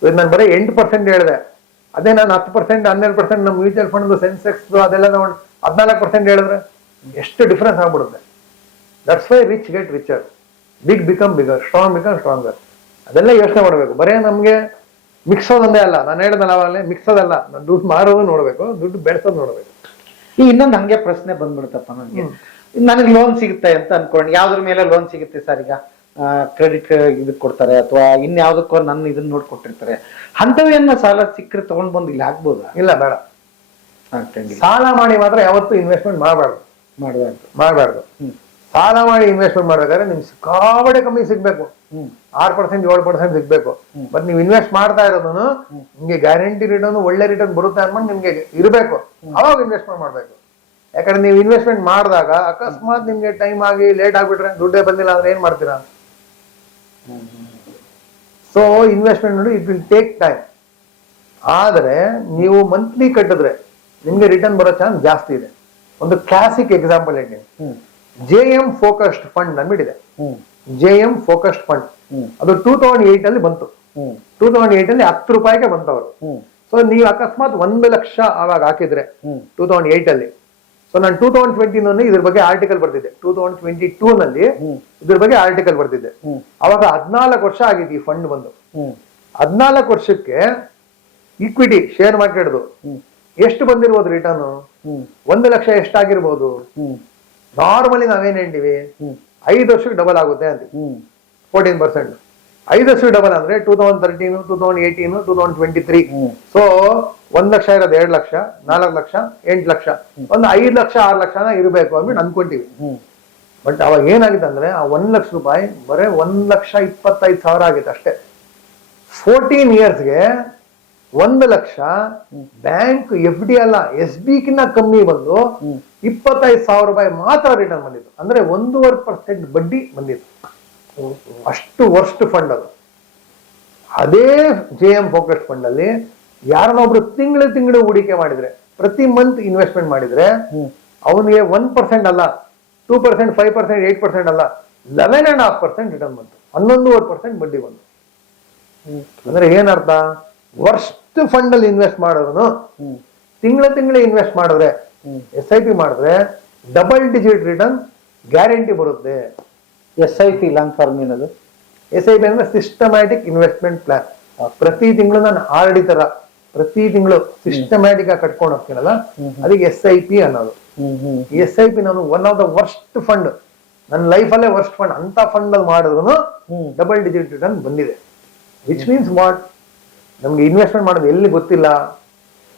ನಾನು ಬರೀ 8% ಹೇಳಿದೆ, ಅದೇ ನಾನು 10% 12% ನಮ್ಮ ಮ್ಯೂಚುವಲ್ ಫಂಡ್ ಸೆನ್ಸೆಕ್ಸ್ ಅದೆಲ್ಲ ತಗೊಂಡು 14% ಹೇಳಿದ್ರೆ ಎಷ್ಟು ಡಿಫ್ರೆನ್ಸ್ ಆಗ್ಬಿಡುತ್ತೆ. That's why rich get richer, big become bigger, strong become stronger. ಅದೆಲ್ಲ ಯೋಚನೆ ಮಾಡಬೇಕು. ಬರೇ ನಮ್ಗೆ ಮಿಕ್ಸೋದೊಂದೇ ಅಲ್ಲ, ನಾನು ಹೇಳಿದ ನಾವಲ್ಲೇ ಮಿಕ್ಸೋದಲ್ಲ, ನಾನು ದುಡ್ಡು ಮಾರೋದು ನೋಡ್ಬೇಕು, ದುಡ್ಡು ಬೆಳೆಸೋದು ನೋಡ್ಬೇಕು. ಈ ಇನ್ನೊಂದು ಹಂಗೆ ಪ್ರಶ್ನೆ ಬಂದ್ಬಿಡುತ್ತಪ್ಪ ನನಗೆ, ನನಗೆ ಲೋನ್ ಸಿಗುತ್ತೆ ಅಂತ ಅನ್ಕೊಂಡು, ಯಾವ್ದ್ರ ಮೇಲೆ ಲೋನ್ ಸಿಗುತ್ತೆ ಸರ್? ಈಗ ಕ್ರೆಡಿಟ್ ಇದಕ್ಕೆ ಕೊಡ್ತಾರೆ ಅಥವಾ ಇನ್ಯಾವುದಕ್ಕೋ ನನ್ನ ಇದನ್ನ ನೋಡ್ಕೊಟ್ಟಿರ್ತಾರೆ, ಅಂಥವೇನ ಸಾಲ ಸಿಕ್ಕರೆ ತಗೊಂಡ್ ಬಂದು ಇಲ್ಲಿ ಹಾಕ್ಬೋದಾ? ಇಲ್ಲ, ಬೇಡ. ಸಾಲ ಮಾಡಿ ಮಾತ್ರ ಯಾವತ್ತೂ ಇನ್ವೆಸ್ಟ್ಮೆಂಟ್ ಮಾಡಬಾರ್ದು. ಸಾಲ ಮಾಡಿ ಇನ್ವೆಸ್ಟ್ಮೆಂಟ್ ಮಾಡ್ಬೇಕಾದ್ರೆ ನಿಮ್ಗೆ ಸಿಕ್ಕಾಬಡೆ ಕಮ್ಮಿ ಸಿಗ್ಬೇಕು, 6% 7% ಸಿಗ್ಬೇಕು. ಬಟ್ ನೀವು ಇನ್ವೆಸ್ಟ್ ಮಾಡ್ತಾ ಇರೋದನ್ನು ನಿಮ್ಗೆ ಗ್ಯಾರಂಟಿ ರಿಟರ್ನ್, ಒಳ್ಳೆ ರಿಟರ್ನ್ ಬರುತ್ತೆ ಅನ್ಕೊಂಡು ನಿಮ್ಗೆ ಇರಬೇಕು, ಅವಾಗ ಇನ್ವೆಸ್ಟ್ಮೆಂಟ್ ಮಾಡ್ಬೇಕು. ಯಾಕಂದ್ರೆ ನೀವು ಇನ್ವೆಸ್ಟ್ಮೆಂಟ್ ಮಾಡಿದಾಗ ಅಕಸ್ಮಾತ್ ನಿಮ್ಗೆ ಟೈಮ್ ಆಗಿ ಲೇಟ್ ಆಗ್ಬಿಟ್ರೆ, ದುಡ್ಡೇ ಬಂದಿಲ್ಲ ಅಂದ್ರೆ ಏನ್ ಮಾಡ್ತೀರಾ? ಸೊ ಇನ್ವೆಸ್ಟ್ಮೆಂಟ್ ನೋಡಿ, ಇಟ್ ವಿಲ್ ಟೇಕ್ ಟೈಮ್. ಆದ್ರೆ ನೀವು ಮಂತ್ಲಿ ಕಟ್ಟಿದ್ರೆ ನಿಮ್ಗೆ ರಿಟರ್ನ್ ಬರೋ ಚಾನ್ಸ್ ಜಾಸ್ತಿ ಇದೆ. ಒಂದು ಕ್ಲಾಸಿಕ್ ಎಕ್ಸಾಂಪಲ್ ಹೇಳ್ತೀನಿ. JM ಫೋಕಸ್ಡ್ ಫಂಡ್ ಅಂದ್ಬಿಟ್ಟಿದೆ. JM ಫೋಕಸ್ಡ್ ಫಂಡ್ ಅದು 2008 ಅಲ್ಲಿ ಬಂತು. 2008 ಅಲ್ಲಿ 10 ರೂಪಾಯಿಗೆ ಬಂತವರು. ಸೊ ನೀವು ಅಕಸ್ಮಾತ್ 1 ಲಕ್ಷ ಅವಾಗ ಹಾಕಿದ್ರೆ 2008 ಅಲ್ಲಿ, ಸೊ ನಾನು 2020 ನಲ್ಲಿ ಇದ್ರ ಬಗ್ಗೆ ಆರ್ಟಿಕಲ್ ಬರ್ತಿದ್ದೆ, 2022 ನಲ್ಲಿ ಇದ್ರ ಬಗ್ಗೆ ಆರ್ಟಿಕಲ್ ಬರ್ತಿದ್ದೆ. ಅವಾಗ 14 ವರ್ಷ ಆಗಿತ್ತು ಈ ಫಂಡ್ ಬಂದು. 14 ವರ್ಷಕ್ಕೆ ಈಕ್ವಿಟಿ ಶೇರ್ ಮಾರ್ಕೆಟ್ದು ಎಷ್ಟು ಬಂದಿರ್ಬೋದು ರಿಟರ್ನ್? 1 ಲಕ್ಷ ಎಷ್ಟಾಗಿರ್ಬೋದು? ನಾರ್ಮಲಿ ನಾವೇನ್ ಹೇಳ್ತೀವಿ, 5 ವರ್ಷಕ್ಕೆ ಡಬಲ್ ಆಗುತ್ತೆ ಅಂತ, 14%. 5 ವರ್ಷಕ್ಕೆ ಡಬಲ್ ಅಂದ್ರೆ 2013, 2018, 2023. ಸೊ 1 ಲಕ್ಷ ಇರೋದು 2 ಲಕ್ಷ, 4 ಲಕ್ಷ, 8 ಲಕ್ಷ, ಒಂದು 5 ಲಕ್ಷ 6 ಲಕ್ಷನ ಇರಬೇಕು ಅಂದ್ಬಿಟ್ಟು ಅನ್ಕೊಂತೀವಿ. ಬಟ್ ಅವಾಗ ಏನಾಗಿದೆ ಅಂದ್ರೆ ಆ 1 ಲಕ್ಷ ರೂಪಾಯಿ ಬರೇ 1,25,000 ಆಗಿತ್ತು ಅಷ್ಟೇ. 14 ಇಯರ್ಸ್ಗೆ 1 ಲಕ್ಷ ಬ್ಯಾಂಕ್ FD ಅಲ್ಲ, SB ಕಿನ್ನ ಕಮ್ಮಿ ಬಂದು 25,000 ರೂಪಾಯಿ ಮಾತ್ರ ರಿಟರ್ನ್ ಬಂದಿತ್ತು. ಅಂದ್ರೆ 1.5% ಬಡ್ಡಿ ಬಂದಿತ್ತು. ಅಷ್ಟು ವರ್ಸ್ಟ್ ಫಂಡ್ ಅದು. ಅದೇ JM ಫೋಕಸ್ಡ್ ಫಂಡ್ ಅಲ್ಲಿ ಯಾರನ್ನೊಬ್ರು ತಿಂಗಳು ಹೂಡಿಕೆ ಮಾಡಿದ್ರೆ, ಪ್ರತಿ ಮಂತ್ ಇನ್ವೆಸ್ಟ್ಮೆಂಟ್ ಮಾಡಿದ್ರೆ ಅವನಿಗೆ 1% ಅಲ್ಲ, 2%, 5%, 8% ಅಲ್ಲ, 11.5% ರಿಟರ್ನ್ ಬಂತು. 11.5% ಬಡ್ಡಿ ಬಂತು. ಅಂದ್ರೆ ಏನರ್ಥ? ವರ್ಸ್ಟ್ ಫಂಡ್ ಅಲ್ಲಿ ಇನ್ವೆಸ್ಟ್ ಮಾಡೋದು ತಿಂಗಳ ಇನ್ವೆಸ್ಟ್ ಮಾಡಿದ್ರೆ, SIP ಮಾಡಿದ್ರೆ ಡಬಲ್ ಡಿಜಿಟ್ ರಿಟರ್ನ್ ಗ್ಯಾರಂಟಿ ಬರುತ್ತೆ. SIP ಲಾಂಗ್ ಫಾರ್ಮ್ ಏನದು? SIP ಅಂದ್ರೆ ಸಿಸ್ಟಮ್ಯಾಟಿಕ್ ಇನ್ವೆಸ್ಟ್ಮೆಂಟ್ ಪ್ಲಾನ್. ಪ್ರತಿ ತಿಂಗಳು ನಾನು RD ತರ ಪ್ರತಿ ತಿಂಗಳು ಸಿಸ್ಟಮ್ಯಾಟಿಕ್ ಆಗಿ ಕಟ್ಕೊಂಡು ಹೋಗ್ತೀನಲ್ಲ, ಅದಕ್ಕೆ SIP ಅನ್ನೋದು. SIP ನಾನು one of the worst fund, ನನ್ನ ಲೈಫಲ್ಲೇ ವರ್ಸ್ಟ್ ಫಂಡ್, ಅಂತ ಫಂಡ್ ಅಲ್ಲಿ ಮಾಡಿದ್ರು ಡಬಲ್ ಡಿಜಿಟ್ ರಿಟರ್ನ್ ಬಂದಿದೆ. Which means what? ನಮ್ಗೆ ಇನ್ವೆಸ್ಟ್ಮೆಂಟ್ ಮಾಡೋದು ಎಲ್ಲಿ ಗೊತ್ತಿಲ್ಲ,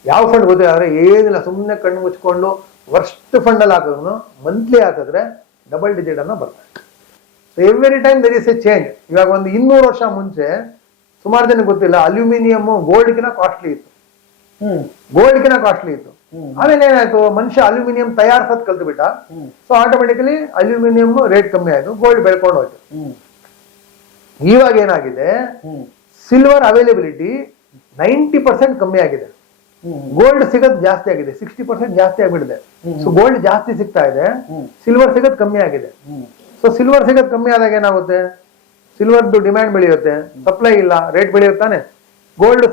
ಯಾವ ಫಂಡ್ ಗೊತ್ತಿಲ್ಲ ಅಂದ್ರೆ ಏನಿಲ್ಲ, ಸುಮ್ಮನೆ ಕಣ್ಣು ಮುಚ್ಕೊಂಡು ವರ್ಸ್ಟ್ ಫಂಡ್ ಅಲ್ಲಿ ಹಾಕಿದ್ರು ಮಂತ್ಲಿ ಹಾಕಿದ್ರೆ ಡಬಲ್ ಡಿಜಿಟ್ ಅನ್ನ ಬರ್ತದೆ. So every time there is a change. ಇವಾಗ ಒಂದು 200 ವರ್ಷ ಮುಂಚೆ ಸುಮಾರು ಜನ ಗೊತ್ತಿಲ್ಲ, ಅಲ್ಯೂಮಿನಿಯಂ ಗೋಲ್ಡ್ಗಿನ ಕಾಸ್ಟ್ಲಿ ಇತ್ತು. ಆಮೇಲೆ ಏನಾಯ್ತು, ಮನುಷ್ಯ ಅಲ್ಯೂಮಿನಿಯಂ ತಯಾರಿಸೋದ್ ಕಲ್ತು ಬಿಟ್ಟ. ಸೊ ಆಟೋಮೆಟಿಕಲಿ ಅಲ್ಯೂಮಿನಿಯಂ ರೇಟ್ ಕಮ್ಮಿ ಆಯ್ತು, ಗೋಲ್ಡ್ ಬೆಳ್ಕೊಂಡು ಹೋಯ್ತು. ಇವಾಗ ಏನಾಗಿದೆ, ಸಿಲ್ವರ್ ಅವೈಲೇಬಿಲಿಟಿ 90% ಕಮ್ಮಿ ಆಗಿದೆ, ಗೋಲ್ಡ್ ಸಿಗೋದು ಜಾಸ್ತಿ ಆಗಿದೆ, 60% ಜಾಸ್ತಿ ಆಗ್ಬಿಟ್ಟಿದೆ. ಸೊ ಗೋಲ್ಡ್ ಜಾಸ್ತಿ ಸಿಗ್ತಾ ಇದೆ, ಸಿಲ್ವರ್ ಸಿಗೋದು ಕಮ್ಮಿ ಆಗಿದೆ. ಸೊ ಸಿಲ್ವರ್ ಸಿಗೋದು ಕಮ್ಮಿ ಆದಾಗ ಏನಾಗುತ್ತೆ, ಸಿಲ್ವರ್ದು ಡಿಮ್ಯಾಂಡ್ ಬೆಳೆಯುತ್ತೆ, ಸಪ್ಲೈ ಇಲ್ಲ, ರೇಟ್ ಬೆಳೆಯುತ್ತಾನೆ. ಗೋಲ್ಡ್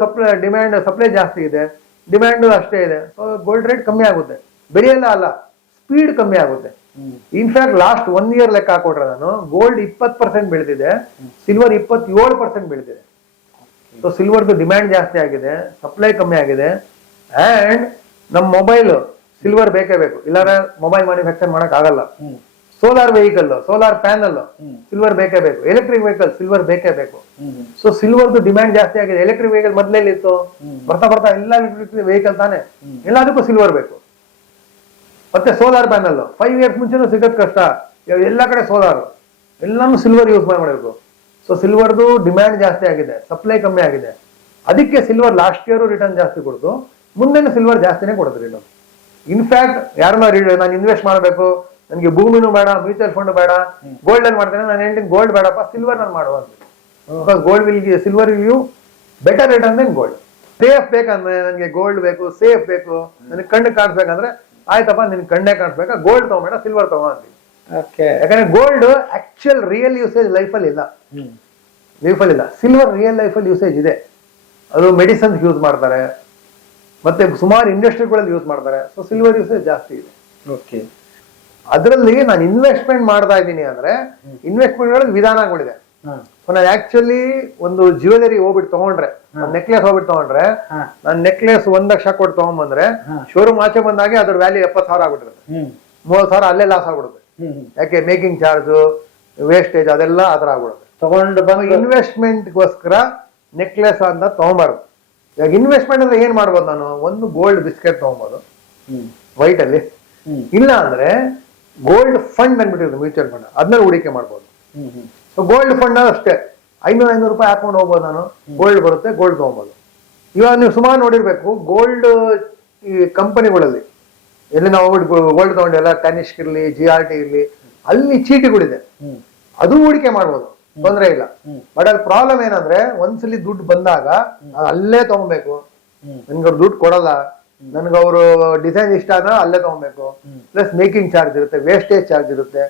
ಸಪ್ಲೈ ಜಾಸ್ತಿ ಇದೆ, ಡಿಮ್ಯಾಂಡ್ ಅಷ್ಟೇ ಇದೆ, ಸೊ ಗೋಲ್ಡ್ ರೇಟ್ ಕಮ್ಮಿ ಆಗುತ್ತೆ. ಬೆಳೆಯಲ್ಲ ಅಲ್ಲ, ಸ್ಪೀಡ್ ಕಮ್ಮಿ ಆಗುತ್ತೆ. ಇನ್ಫ್ಯಾಕ್ಟ್ ಲಾಸ್ಟ್ 1 ಇಯರ್ ಲೆಕ್ಕ ಹಾಕೊಟ್ರೆ ನಾನು, ಗೋಲ್ಡ್ 20% ಬೆಳೆದಿದೆ, ಸಿಲ್ವರ್ 27% ಬೆಳೆದಿದೆ. ಸೊ ಸಿಲ್ವರ್ದು ಡಿಮ್ಯಾಂಡ್ ಜಾಸ್ತಿ ಆಗಿದೆ, ಸಪ್ಲೈ ಕಮ್ಮಿ ಆಗಿದೆ. ಅಂಡ್ ನಮ್ಮ ಮೊಬೈಲ್ ಸಿಲ್ವರ್ ಬೇಕೇ ಬೇಕು, ಇಲ್ಲಾಂದ್ರೆ ಮೊಬೈಲ್ ಮ್ಯಾನುಫ್ಯಾಕ್ಚರ್ ಮಾಡಕ್ ಆಗಲ್ಲ. Solar vehicle, solar panel, silver ಬೇಕೇ ಬೇಕು. ಎಲೆಕ್ಟ್ರಿಕ್ ವೆಹಿಕಲ್, ಸಿಲ್ವರ್ ಬೇಕೇ ಬೇಕು. ಸೊ ಸಿಲ್ವರ್ದು ಡಿಮ್ಯಾಂಡ್ ಜಾಸ್ತಿ ಆಗಿದೆ. ಎಲೆಕ್ಟ್ರಿಕ್ ವೆಹಿಕಲ್ ಮೊದಲೇ ಇತ್ತು, ಬರ್ತಾ ಎಲ್ಲ ಎಲೆಕ್ಟ್ರಿಕ್ ವೆಹಿಕಲ್ ತಾನೆ, ಎಲ್ಲದಕ್ಕೂ ಸಿಲ್ವರ್ ಬೇಕು. ಮತ್ತೆ ಸೋಲಾರ್ ಪ್ಯಾನಲ್ 5 ಇಯರ್ಸ್ ಮುಂಚೆನೂ ಸಿಗೋದ್ ಕಷ್ಟ, ಎಲ್ಲ ಕಡೆ ಸೋಲಾರ್, ಎಲ್ಲಾನು ಸಿಲ್ವರ್ ಯೂಸ್ ಮಾಡಬೇಕು. ಸೊ ಸಿಲ್ವರ್ದು ಡಿಮ್ಯಾಂಡ್ ಜಾಸ್ತಿ ಆಗಿದೆ, ಸಪ್ಲೈ ಕಮ್ಮಿ ಆಗಿದೆ. ಅದಕ್ಕೆ ಸಿಲ್ವರ್ ಲಾಸ್ಟ್ ಇಯರ್ ರಿಟರ್ನ್ ಜಾಸ್ತಿ ಕೊಡ್ತು, ಮುಂದೆನೂ ಸಿಲ್ವರ್ ಜಾಸ್ತಿನೇ ಕೊಡುತ್ತೆ ರಿಟರ್ನ್. ಇನ್ಫ್ಯಾಕ್ಟ್ ಯಾರನ್ನ ನಾನು ಇನ್ವೆಸ್ಟ್ ಮಾಡಬೇಕು, ನನಗೆ ಭೂಮಿನೂ ಬೇಡ, ಮ್ಯೂಚುವಲ್ ಫಂಡ್ ಬೇಡ, ಗೋಲ್ಡ್ ಅಲ್ಲಿ ಮಾಡ್ತೇನೆ, ನಾನು ಹೇಳ್ತೀನಿ ಗೋಲ್ಡ್ ಬೇಡಪ್ಪ, ಸಿಲ್ವರ್ ನಾನು ಮಾಡುವ ಅಂತ. Because silver will you better return then gold. Safe ಬೇಕಂದ್ರೆ ನನಗೆ ಗೋಲ್ಡ್ ಬೇಕು, ಸೇಫ್ ಬೇಕು, ನನಗೆ ಕಣ್ಣು ಕಾಣಿಸ್ಬೇಕಂದ್ರೆ ಆಯ್ತಪ್ಪ, ನಿನ್ ಕಣ್ಣೇ ಕಾಣಿಸ್ಬೇಕಾ, ಗೋಲ್ಡ್ ತಗೊಂಬೇಡ, ಸಿಲ್ವರ್ ತಗೋ ಅಂತೀವಿ. ಯಾಕಂದ್ರೆ ಗೋಲ್ಡ್ ಆಕ್ಚುಯಲ್ ರಿಯಲ್ ಯೂಸೇಜ್ ಲೈಫಲ್ಲಿ ಇಲ್ಲ. ಸಿಲ್ವರ್ ರಿಯಲ್ ಲೈಫಲ್ಲಿ ಯೂಸೇಜ್ ಇದೆ. ಅದು ಮೆಡಿಸನ್ಸ್ ಯೂಸ್ ಮಾಡ್ತಾರೆ, ಮತ್ತೆ ಸುಮಾರು ಇಂಡಸ್ಟ್ರಿಗಳಲ್ಲಿ ಯೂಸ್ ಮಾಡ್ತಾರೆ. ಸೊ ಸಿಲ್ವರ್ ಯೂಸೇಜ್ ಜಾಸ್ತಿ ಇದೆ. ಓಕೆ, ಅದರಲ್ಲಿ ನಾನು ಇನ್ವೆಸ್ಟ್ಮೆಂಟ್ ಮಾಡ್ತಾ ಇದ್ದೀನಿ ಅಂದ್ರೆ ಇನ್ವೆಸ್ಟ್ಮೆಂಟ್ ವಿಧಾನಗಳಿದೆ. ನಾನು ಆಕ್ಚುಲಿ ಒಂದು ಜ್ಯುವೆಲರಿ ಹೋಗ್ಬಿಟ್ಟು ತಗೊಂಡ್ರೆ, ನೆಕ್ಲೆಸ್ ಹೋಗ್ಬಿಟ್ಟು ತಗೊಂಡ್ರೆ, ನಾನು ನೆಕ್ಲೆಸ್ 1 ಲಕ್ಷ ಕೊಟ್ಟು ತಗೊಂಡ್ಬಂದ್ರೆ ಶೋರೂಮ್ ಆಚೆ ಬಂದಾಗೆ ಅದ್ರ ವ್ಯಾಲ್ಯೂ 70,000 ಆಗ್ಬಿಟ್ಟಿರುತ್ತೆ. 30,000 ಅಲ್ಲೇ ಲಾಸ್ ಆಗ್ಬಿಡುತ್ತೆ. ಯಾಕೆ ಮೇಕಿಂಗ್ ಚಾರ್ಜ್, ವೇಸ್ಟೇಜ್ ಅದೆಲ್ಲ ಆತರ ಆಗ್ಬಿಡುತ್ತೆ. ತಗೊಂಡು ಬಂದು ಇನ್ವೆಸ್ಟ್ಮೆಂಟ್ಗೋಸ್ಕರ ನೆಕ್ಲೆಸ್ ಅಂತ ತಗೊಂಬಾರ್ದು. ಇವಾಗ ಇನ್ವೆಸ್ಟ್ಮೆಂಟ್ ಅಂದ್ರೆ ಏನ್ ಮಾಡ್ಬೋದು, ನಾನು ಒಂದು ಗೋಲ್ಡ್ ಬಿಸ್ಕೆಟ್ ತಗೊಬೋದು ವೈಟ್ ಅಲ್ಲಿ, ಇಲ್ಲ ಅಂದ್ರೆ ಗೋಲ್ಡ್ ಫಂಡ್ ಅಂದ್ಬಿಟ್ಟಿರೋದು ಮ್ಯೂಚುವಲ್ ಫಂಡ್, ಅದನ್ನ ಹೂಡಿಕೆ ಮಾಡ್ಬೋದು. ಸೊ ಗೋಲ್ಡ್ ಫಂಡ್ ಅಷ್ಟೇ 500 ರೂಪಾಯಿ ಹಾಕೊಂಡು ಹೋಗ್ಬೋದು. ನಾನು ಗೋಲ್ಡ್ ಬರುತ್ತೆ, ಗೋಲ್ಡ್ ತಗೊಬೋದು. ಇವಾಗ ನೀವು ಸುಮಾರು ನೋಡಿರ್ಬೇಕು ಗೋಲ್ಡ್ ಈ ಕಂಪನಿಗಳಲ್ಲಿ, ಎಲ್ಲಿ ನಾವು ಗೋಲ್ಡ್ ತಗೊಂಡೆಲ್ಲ ಟನಿಷ್ಕ್ ಇರ್ಲಿ, GRT ಇರ್ಲಿ, ಅಲ್ಲಿ ಚೀಟಿಗಳಿದೆ, ಅದು ಹೂಡಿಕೆ ಮಾಡ್ಬೋದು, ತೊಂದರೆ ಇಲ್ಲ. ಬಟ್ ಅಲ್ಲಿ ಪ್ರಾಬ್ಲಮ್ ಏನಂದ್ರೆ ಒಂದ್ಸಲಿ ದುಡ್ಡು ಬಂದಾಗ ಅಲ್ಲೇ ತಗೊಬೇಕು. ನನ್ಗೆ ಅವ್ರು ದುಡ್ಡು ಕೊಡಲ್ಲ, ನನ್ಗೆ ಅವರು ಡಿಸೈನ್ ಇಷ್ಟ ಆದ್ರೆ ಅಲ್ಲೇ ತಗೊಬೇಕು, ಪ್ಲಸ್ ಮೇಕಿಂಗ್ ಚಾರ್ಜ್ ಇರುತ್ತೆ, ವೇಸ್ಟೇಜ್ ಚಾರ್ಜ್ ಇರುತ್ತೆ.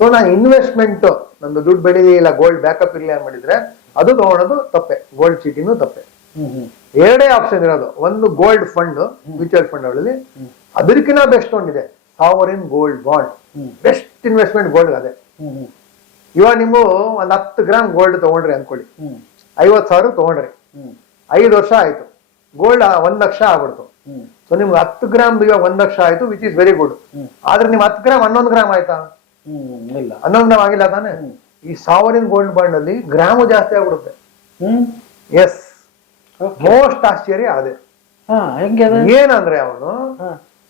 ಸೊ ನಾನು ಇನ್ವೆಸ್ಟ್ಮೆಂಟ್ ನಂದು ದುಡ್ಡು ಬೆಳೀಲಿ ಇಲ್ಲ ಗೋಲ್ಡ್ ಬ್ಯಾಕಪ್ ಇರ್ಲಿ ಅಂತ ಮಾಡಿದ್ರೆ ಅದು ತಗೊಳೋದು ತಪ್ಪೆ, ಗೋಲ್ಡ್ ಚೀಟಿನೂ ತಪ್ಪೆ. ಎರಡೇ ಆಪ್ಷನ್ ಇರೋದು, ಒಂದು ಗೋಲ್ಡ್ ಫಂಡ್ ಮ್ಯೂಚುವಲ್ ಫಂಡ್ ಗಳಲ್ಲಿ, ಅದಕ್ಕಿಂತ ಬೆಸ್ಟ್ ಒಂದಿದೆ sovereign gold bond. Best investment gold ಅದೇ. ಇವಾಗ ನೀವು ಒಂದ್ 10 ಗ್ರಾಮ್ ಗೋಲ್ಡ್ ತಗೊಂಡ್ರಿ ಅನ್ಕೊಳ್ಳಿ, 50,000 ತಗೊಂಡ್ರಿ, 5 ವರ್ಷ ಆಯ್ತು, ಗೋಲ್ಡ್ 1 ಲಕ್ಷ ಆಗ್ಬಿಡ್ತು. ಸೊ ನಿಮ್ಗೆ 10 ಗ್ರಾಮ್ ಇವಾಗ 1 ಲಕ್ಷ ಆಯ್ತು, ವಿಚ್ ಇಸ್ ವೆರಿ ಗುಡ್. ಆದ್ರೆ ನಿಮ್ 10 ಗ್ರಾಮ್ 11 ಗ್ರಾಮ್ ಆಯ್ತಾ? ಇಲ್ಲ, 11 ಗ್ರಾಮ್ ಆಗಿಲ್ಲ ತಾನೆ. ಈ ಸಾವರಿನ್ ಗೋಲ್ಡ್ ಬಾಂಡ್ ಅಲ್ಲಿ ಗ್ರಾಮು ಜಾಸ್ತಿ ಆಗ್ಬಿಡುತ್ತೆ. ಎಸ್, ಮೋಸ್ಟ್ ಆಶ್ಚರ್ಯ ಅದೇ. ಏನಂದ್ರೆ ಅವನು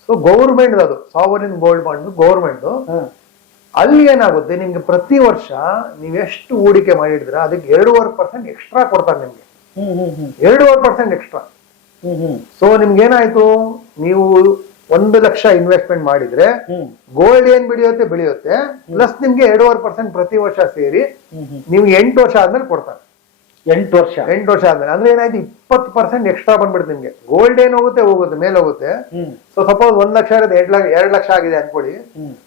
ಸೊ ಗೌರ್ಮೆಂಟ್ ಅದು ಸಾವರಿನ್ ಗೋಲ್ಡ್ ಬಾಂಡ್ ಗೌರ್ಮೆಂಟ್, ಅಲ್ಲಿ ಏನಾಗುತ್ತೆ ನಿಮ್ಗೆ ಪ್ರತಿ ವರ್ಷ ನೀವೆಷ್ಟು ಹೂಡಿಕೆ ಮಾಡಿದ್ರೆ ಅದಕ್ಕೆ 2.5% ಎಕ್ಸ್ಟ್ರಾ ಕೊಡ್ತಾರೆ ನಿಮ್ಗೆ. 2.5% ಎಕ್ಸ್ಟ್ರಾ. ಸೊ ನಿಮ್ಗೆ ಏನಾಯ್ತು, ನೀವು 1 ಲಕ್ಷ ಇನ್ವೆಸ್ಟ್ಮೆಂಟ್ ಮಾಡಿದ್ರೆ ಗೋಲ್ಡ್ ಏನ್ ಬೆಳೆಯುತ್ತೆ, ಪ್ಲಸ್ ನಿಮ್ಗೆ 2.5% ಪ್ರತಿ ವರ್ಷ ಸೇರಿ ನಿಮ್ಗೆ 8 ವರ್ಷ ಆದ್ಮೇಲೆ ಕೊಡ್ತಾರೆ. 8 ವರ್ಷ ಆದ್ಮೇಲೆ ಅಂದ್ರೆ ಏನಾಯ್ತು, 20% ಎಕ್ಸ್ಟ್ರಾ ಬಂದ್ಬಿಡುತ್ತೆ ನಿಮ್ಗೆ. ಗೋಲ್ಡ್ ಏನ್ ಹೋಗುತ್ತೆ ಮೇಲೆ ಹೋಗುತ್ತೆ. ಸೊ ಸಪೋಸ್ 1 ಲಕ್ಷ ಇರೋದು 2 ಲಕ್ಷ ಆಗಿದೆ ಅನ್ಕೊಳ್ಳಿ.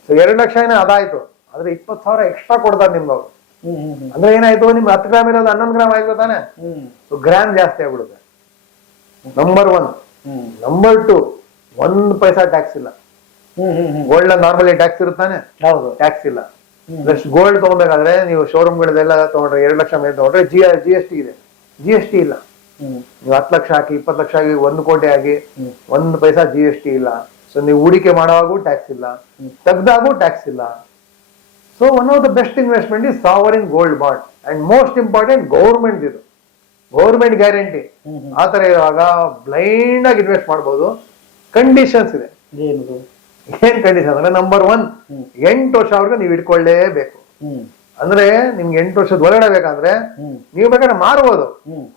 ಸೊ 2 ಲಕ್ಷ ಏನೋ ಅದಾಯ್ತು, ಆದ್ರೆ 20,000 ಎಕ್ಸ್ಟ್ರಾ ಕೊಡ್ತಾರೆ ನಿಮ್ಗೆ ಅವ್ರು. ಅಂದ್ರೆ ಏನಾಯ್ತು, ನಿಮ್ಗೆ 10 ಗ್ರಾಮ್ ಇರೋದು 11 ಗ್ರಾಮ್ ಆಯ್ತು ತಾನೆ. ಸೊ ಗ್ರಾಮ್ ಜಾಸ್ತಿ ಆಗ್ಬಿಡುತ್ತೆ. ನಂಬರ್ 1. ನಂಬರ್ 2, 1 ಪೈಸಾ ಟ್ಯಾಕ್ಸ್ ಇಲ್ಲ. ಗೋಲ್ಡ್ ನಾರ್ಮಲಿ ಟ್ಯಾಕ್ಸ್ ಇರುತ್ತಾನೆ, ಟ್ಯಾಕ್ಸ್ ಇಲ್ಲ. ಪ್ಲಸ್ ಗೋಲ್ಡ್ ತಗೋಬೇಕಾದ್ರೆ ನೀವು ಶೋರೂಮ್ ಗಳದೆಲ್ಲ ತಗೊಂಡ್ರೆ 2 ಲಕ್ಷ ಮೇಲೆ ತಗೊಂಡ್ರೆ GST ಇದೆ, GST ಇಲ್ಲ. ನೀವು 10 ಲಕ್ಷ ಹಾಕಿ, 20 ಲಕ್ಷ ಆಗಿ, 1 ಕೋಟಿ ಆಗಿ 1 ಪೈಸಾ GST ಇಲ್ಲ. ಸೊ ನೀವು ಹೂಡಿಕೆ ಮಾಡುವಾಗೂ ಟ್ಯಾಕ್ಸ್ ಇಲ್ಲ, ತೆಗ್ದಾಗೂ ಟ್ಯಾಕ್ಸ್ ಇಲ್ಲ. So one of the best investment is sovereign gold bond. And most important government, ಇದು ಗೌರ್ಮೆಂಟ್ ಗ್ಯಾರಂಟಿ. ಆತರ ಇರುವಾಗ ಬ್ಲೈಂಡ್ ಆಗಿ ಇನ್ವೆಸ್ಟ್ ಮಾಡ್ಬೋದು. ಕಂಡೀಷನ್ಸ್ ಇದೆ. ಏನ್ ಕಂಡೀಷನ್ ಅಂದ್ರೆ, ನಂಬರ್ 1, 8 ವರ್ಷವರೆಗೂ ನೀವು ಇಟ್ಕೊಳ್ಳೇಬೇಕು. ಅಂದ್ರೆ ನಿಮ್ಗೆ 8 ವರ್ಷದ ಒಳಗಡೆ ಬೇಕಂದ್ರೆ ನೀವು ಬೇಕಾದ್ರೆ ಮಾರ್ಬೋದು,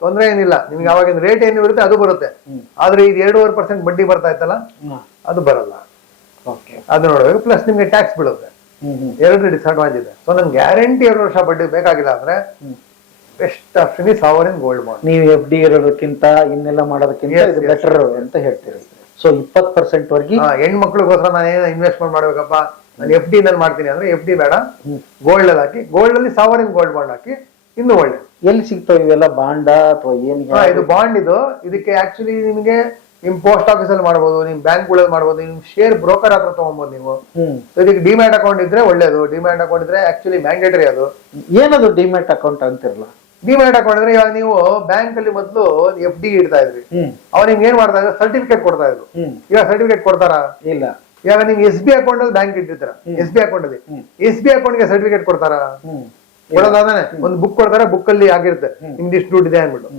ತೊಂದ್ರೆ ಏನಿಲ್ಲ. ನಿಮ್ಗೆ ಅವಾಗಿನ ರೇಟ್ ಏನು ಇರುತ್ತೆ ಅದು ಬರುತ್ತೆ. ಆದ್ರೆ ಈಗ 2.5% ಬಡ್ಡಿ ಬರ್ತಾ ಇತ್ತಲ್ಲ, ಅದು ಬರಲ್ಲ. ಅದು ನೋಡ್ಬೇಕು. ಪ್ಲಸ್ ನಿಮ್ಗೆ ಟ್ಯಾಕ್ಸ್ ಬೀಳುತ್ತೆ. 2 ಡಿಸ್ಅಡ್ವಾಂಟೇಜ್ ಇದೆ. ಸೊ ನನ್ಗೆ ಗ್ಯಾರಂಟಿ 2 ವರ್ಷ ಬಡ್ಡಿ ಬೇಕಾಗಿಲ್ಲ ಅಂದ್ರೆ ಬೆಸ್ಟ್ ಆಪ್ಷನ್ ಈ ಸಾವರಿನ್ ಗೋಲ್ಡ್ ಬಾಂಡ್. ನೀವು FD ಇರೋದಕ್ಕಿಂತ ಇನ್ನೆಲ್ಲ ಮಾಡೋದಕ್ಕಿಂತ ಇದು ಬೆಟರ್ ಅಂತ ಹೇಳ್ತೀರಿ. ಸೊ 20% ವರೆಗೆ ಹೆಣ್ಮಕ್ಳಿಗೋಸ್ಕರ ನಾನು ಏನು ಇನ್ವೆಸ್ಟ್ಮೆಂಟ್ ಮಾಡ್ಬೇಕಪ್ಪ, ನಾನು FD ನಲ್ಲಿ ಮಾಡ್ತೀನಿ ಅಂದ್ರೆ FD ಬೇಡ, ಗೋಲ್ಡ್ ಅಲ್ಲಿ ಹಾಕಿ, ಗೋಲ್ಡ್ ಅಲ್ಲಿ ಸಾವರಿನ್ ಗೋಲ್ಡ್ ಬಾಂಡ್ ಹಾಕಿ, ಇನ್ನು ಒಳ್ಳೆ. ಎಲ್ಲಿ ಸಿಗ್ತಾವ ಇವೆಲ್ಲ ಬಾಂಡ ಅಥವಾ ಏನ್? ಇದು ಬಾಂಡ್. ಇದಕ್ಕೆ ಆಕ್ಚುಲಿ ನಿಮ್ಗೆ ನಿಮ್ ಪೋಸ್ಟ್ ಆಫೀಸ್ ಅಲ್ಲಿ ಮಾಡ್ಬೋದು, ನಿಮ್ ಬ್ಯಾಂಕ್ ಗಳಲ್ಲಿ ಮಾಡ್ಬೋದು, ನಿಮ್ ಶೇರ್ ಬ್ರೋಕರ್ ಹತ್ರ ತಗೊಬಹುದು ನೀವು. ಇದಕ್ಕೆ ಡಿಮ್ಯಾಟ್ ಅಕೌಂಟ್ ಇದ್ರೆ ಒಳ್ಳೇದು. ಡಿಮ್ಯಾಟ್ ಅಕೌಂಟ್ ಇದ್ರೆ ಆಕ್ಚುಲಿ ಮ್ಯಾಂಡೇಟರಿ. ಅದು ಏನದು ಡಿಮ್ಯಾಟ್ ಅಕೌಂಟ್ ಅಂತಿರಲ್ಲ? ಡಿಮ್ಯಾಟ್ ಅಕೌಂಟ್ ಅಂದ್ರೆ ಇವಾಗ ನೀವು ಬ್ಯಾಂಕ್ ಅಲ್ಲಿ ಮೊದಲು FD ಇಡ್ತಾ ಇದ್ರಿ, ಅವ್ರು ನಿಮ್ಗೆ ಏನ್ ಮಾಡ್ತಾ ಇದ್ರು, ಸರ್ಟಿಫಿಕೇಟ್ ಕೊಡ್ತಾ ಇದ್ರು. ಇವಾಗ ಸರ್ಟಿಫಿಕೇಟ್ ಕೊಡ್ತಾರಾ? ಇಲ್ಲ. ಇವಾಗ ನಿಮ್ಗೆ SB ಅಕೌಂಟ್ ಅಲ್ಲಿ ಬ್ಯಾಂಕ್ ಇಟ್ಟಿರ್ತಾರ, SB ಅಕೌಂಟ್ ಅಲ್ಲಿ SB ಅಕೌಂಟ್ ಗೆ ಸರ್ಟಿಫಿಕೇಟ್ ಕೊಡ್ತಾರಾ? ಕೊಡೋದಾದ್ರೆ ಒಂದು ಬುಕ್ ಕೊಡ್ತಾರೆ, ಬುಕ್ ಅಲ್ಲಿ ಆಗಿರುತ್ತೆ ನಿಮ್ದು ಇಷ್ಟು ದುಡ್ಡು ಇದೆ ಅನ್ಬಿಟ್ಟು.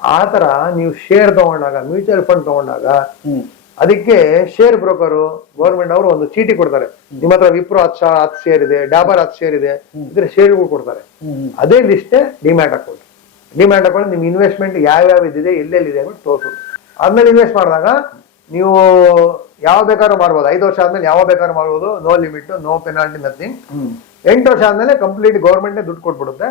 ಆತರ ನೀವು ಶೇರ್ ತಗೊಂಡಾಗ, ಮ್ಯೂಚುವಲ್ ಫಂಡ್ ತಗೊಂಡಾಗ ಅದಕ್ಕೆ ಶೇರ್ ಬ್ರೋಕರು ಗೌರ್ಮೆಂಟ್ ಅವರು ಒಂದು ಚೀಟಿ ಕೊಡ್ತಾರೆ. ನಿಮ್ಮ ಹತ್ರ ವಿಪ್ರೋ 10 ಶೇರ್ ಇದೆ, ಡಾಬರ್ 10 ಶೇರ್ ಇದೆ, ಇದ್ರ ಶೇರ್ಗಳು ಕೊಡ್ತಾರೆ. ಅದೇ ಲಿಸ್ಟೇ ಡಿಮ್ಯಾಟ್ ಅಕೌಂಟ್. ಡಿಮ್ಯಾಟ್ ಅಕೌಂಟ್ ನಿಮ್ ಇನ್ವೆಸ್ಟ್ಮೆಂಟ್ ಯಾವ್ಯಾವ ಇದಿದೆ, ಎಲ್ಲೆಲ್ಲಿದೆ ಅಂದ್ಬಿಟ್ಟು ತೋರಿಸು. ಆದ್ಮೇಲೆ ಇನ್ವೆಸ್ಟ್ ಮಾಡಿದಾಗ ನೀವು ಯಾವ ಬೇಕಾದ್ರೂ ಮಾಡ್ಬೋದು. 5 ವರ್ಷ ಆದ್ಮೇಲೆ ಯಾವ ಬೇಕಾದ್ರೂ ಮಾಡ್ಬೋದು. No limit, no penalty, nothing. 8 ವರ್ಷ ಆದ್ಮೇಲೆ ಕಂಪ್ಲೀಟ್ ಗೌರ್ಮೆಂಟ್ ದುಡ್ಡು ಕೊಟ್ಬಿಡುತ್ತೆ.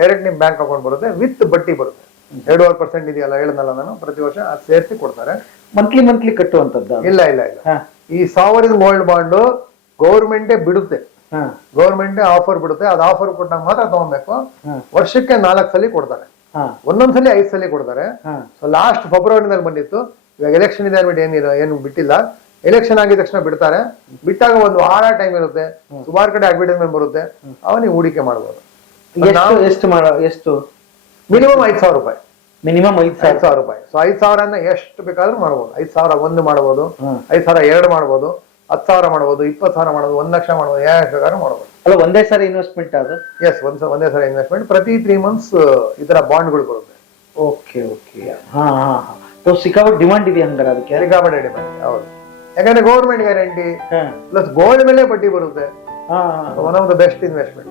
ಡೈರೆಕ್ಟ್ ನಿಮ್ ಬ್ಯಾಂಕ್ ಅಕೌಂಟ್ ಬರುತ್ತೆ, ವಿತ್ ಬಡ್ಡಿ ಬರುತ್ತೆ. 2.5% ಇದೆಯಲ್ಲ ಹೇಳನಲ್ಲ ನಾನು, ಪ್ರತಿ ವರ್ಷ ಅದು ಸೇರಿಸಿ ಕೊಡ್ತಾರೆ. ಮಂತ್ಲಿ ಕಟ್ಟುವಂತದ್ದು? ಇಲ್ಲ. ಈ ಸಾವರಿನ್ ಗೋಲ್ಡ್ ಬಾಂಡ್ ಗೌರ್ಮೆಂಟೇ ಬಿಡುತ್ತೆ, ಗೌರ್ಮೆಂಟ್ ಆಫರ್ ಬಿಡುತ್ತೆ. ಅದು ಆಫರ್ ಕೊಟ್ಟಾಗ ಮಾತ್ರ ತಗೊಬೇಕು. ವರ್ಷಕ್ಕೆ 4 ಸಲ ಕೊಡ್ತಾರೆ, ಒಂದೊಂದ್ಸಲಿ 5 ಸಲ ಕೊಡ್ತಾರೆ. ಸೊ ಲಾಸ್ಟ್ ಫೆಬ್ರವರಿನಲ್ಲಿ ಬಂದಿತ್ತು. ಇವಾಗ ಎಲೆಕ್ಷನ್ ಇದೆ ಅನ್ಬಿಟ್ಟು ಏನು ಬಿಟ್ಟಿಲ್ಲ. ಎಲೆಕ್ಷನ್ ಆಗಿದ ತಕ್ಷಣ ಬಿಡ್ತಾರೆ. ಬಿಟ್ಟಾಗ ಒಂದು ವಾರ ಟೈಮ್ ಇರುತ್ತೆ, ಸುಮಾರು ಕಡೆ ಅಡ್ವರ್ಟೈಸ್ಮೆಂಟ್ ಬರುತ್ತೆ, ಅವನಿಗೆ ಹೂಡಿಕೆ ಮಾಡ್ಬೋದು. ಎಷ್ಟು ಮಿನಿಮಮ್ 5,000 ರೂಪಾಯಿ. ಮಿನಿಮಮ್ 5,000 ರೂಪಾಯಿ. ಸೊ 5,000 ಎಷ್ಟು ಬೇಕಾದ್ರೂ ಮಾಡ್ಬೋದು. 5,000 ಮಾಡ್ಬೋದು, 5,002 ಮಾಡ್ಬೋದು, 10,000 ಮಾಡ್ಬೋದು, 20,000 ಮಾಡ್ಬೋದು, 1,00,000 ಮಾಡ್ಬೋದು, ಎಷ್ಟು ಬೇಕಾದ್ರೂ ಮಾಡ್ಬೋದು. ಅಲ್ಲ ಒಂದೇ ಸಾರಿ ಇನ್ವೆಸ್ಟ್ಮೆಂಟ್ ಅದು? ಎಸ್, ಒಂದೇ ಸಲ ಇನ್ವೆಸ್ಟ್ಮೆಂಟ್. ಪ್ರತಿ 3 months ಈ ತರ ಬಾಂಡ್ಗಳು ಬರುತ್ತೆ. Okay okay. ಹಾ ಹಾ ಹಾ. ಸಿಕ್ಕಾಪಟ್ಟೆ ಡಿಮಾಂಡ್ ಇದೆ ಹಂಗಾರೆ ಅದಕ್ಕೆ? ಸಿಕ್ಕಾಪಟ್ಟೆ ಡಿಮಾಂಡ್. ಹೌದು, ಯಾಕಂದ್ರೆ ಗೌರ್ಮೆಂಟ್ ಗ್ಯಾರಂಟಿ ಪ್ಲಸ್ ಗೋಲ್ಡ್ ಮೇಲೆ ಬಡ್ಡಿ ಬರುತ್ತೆ. One of the best investment.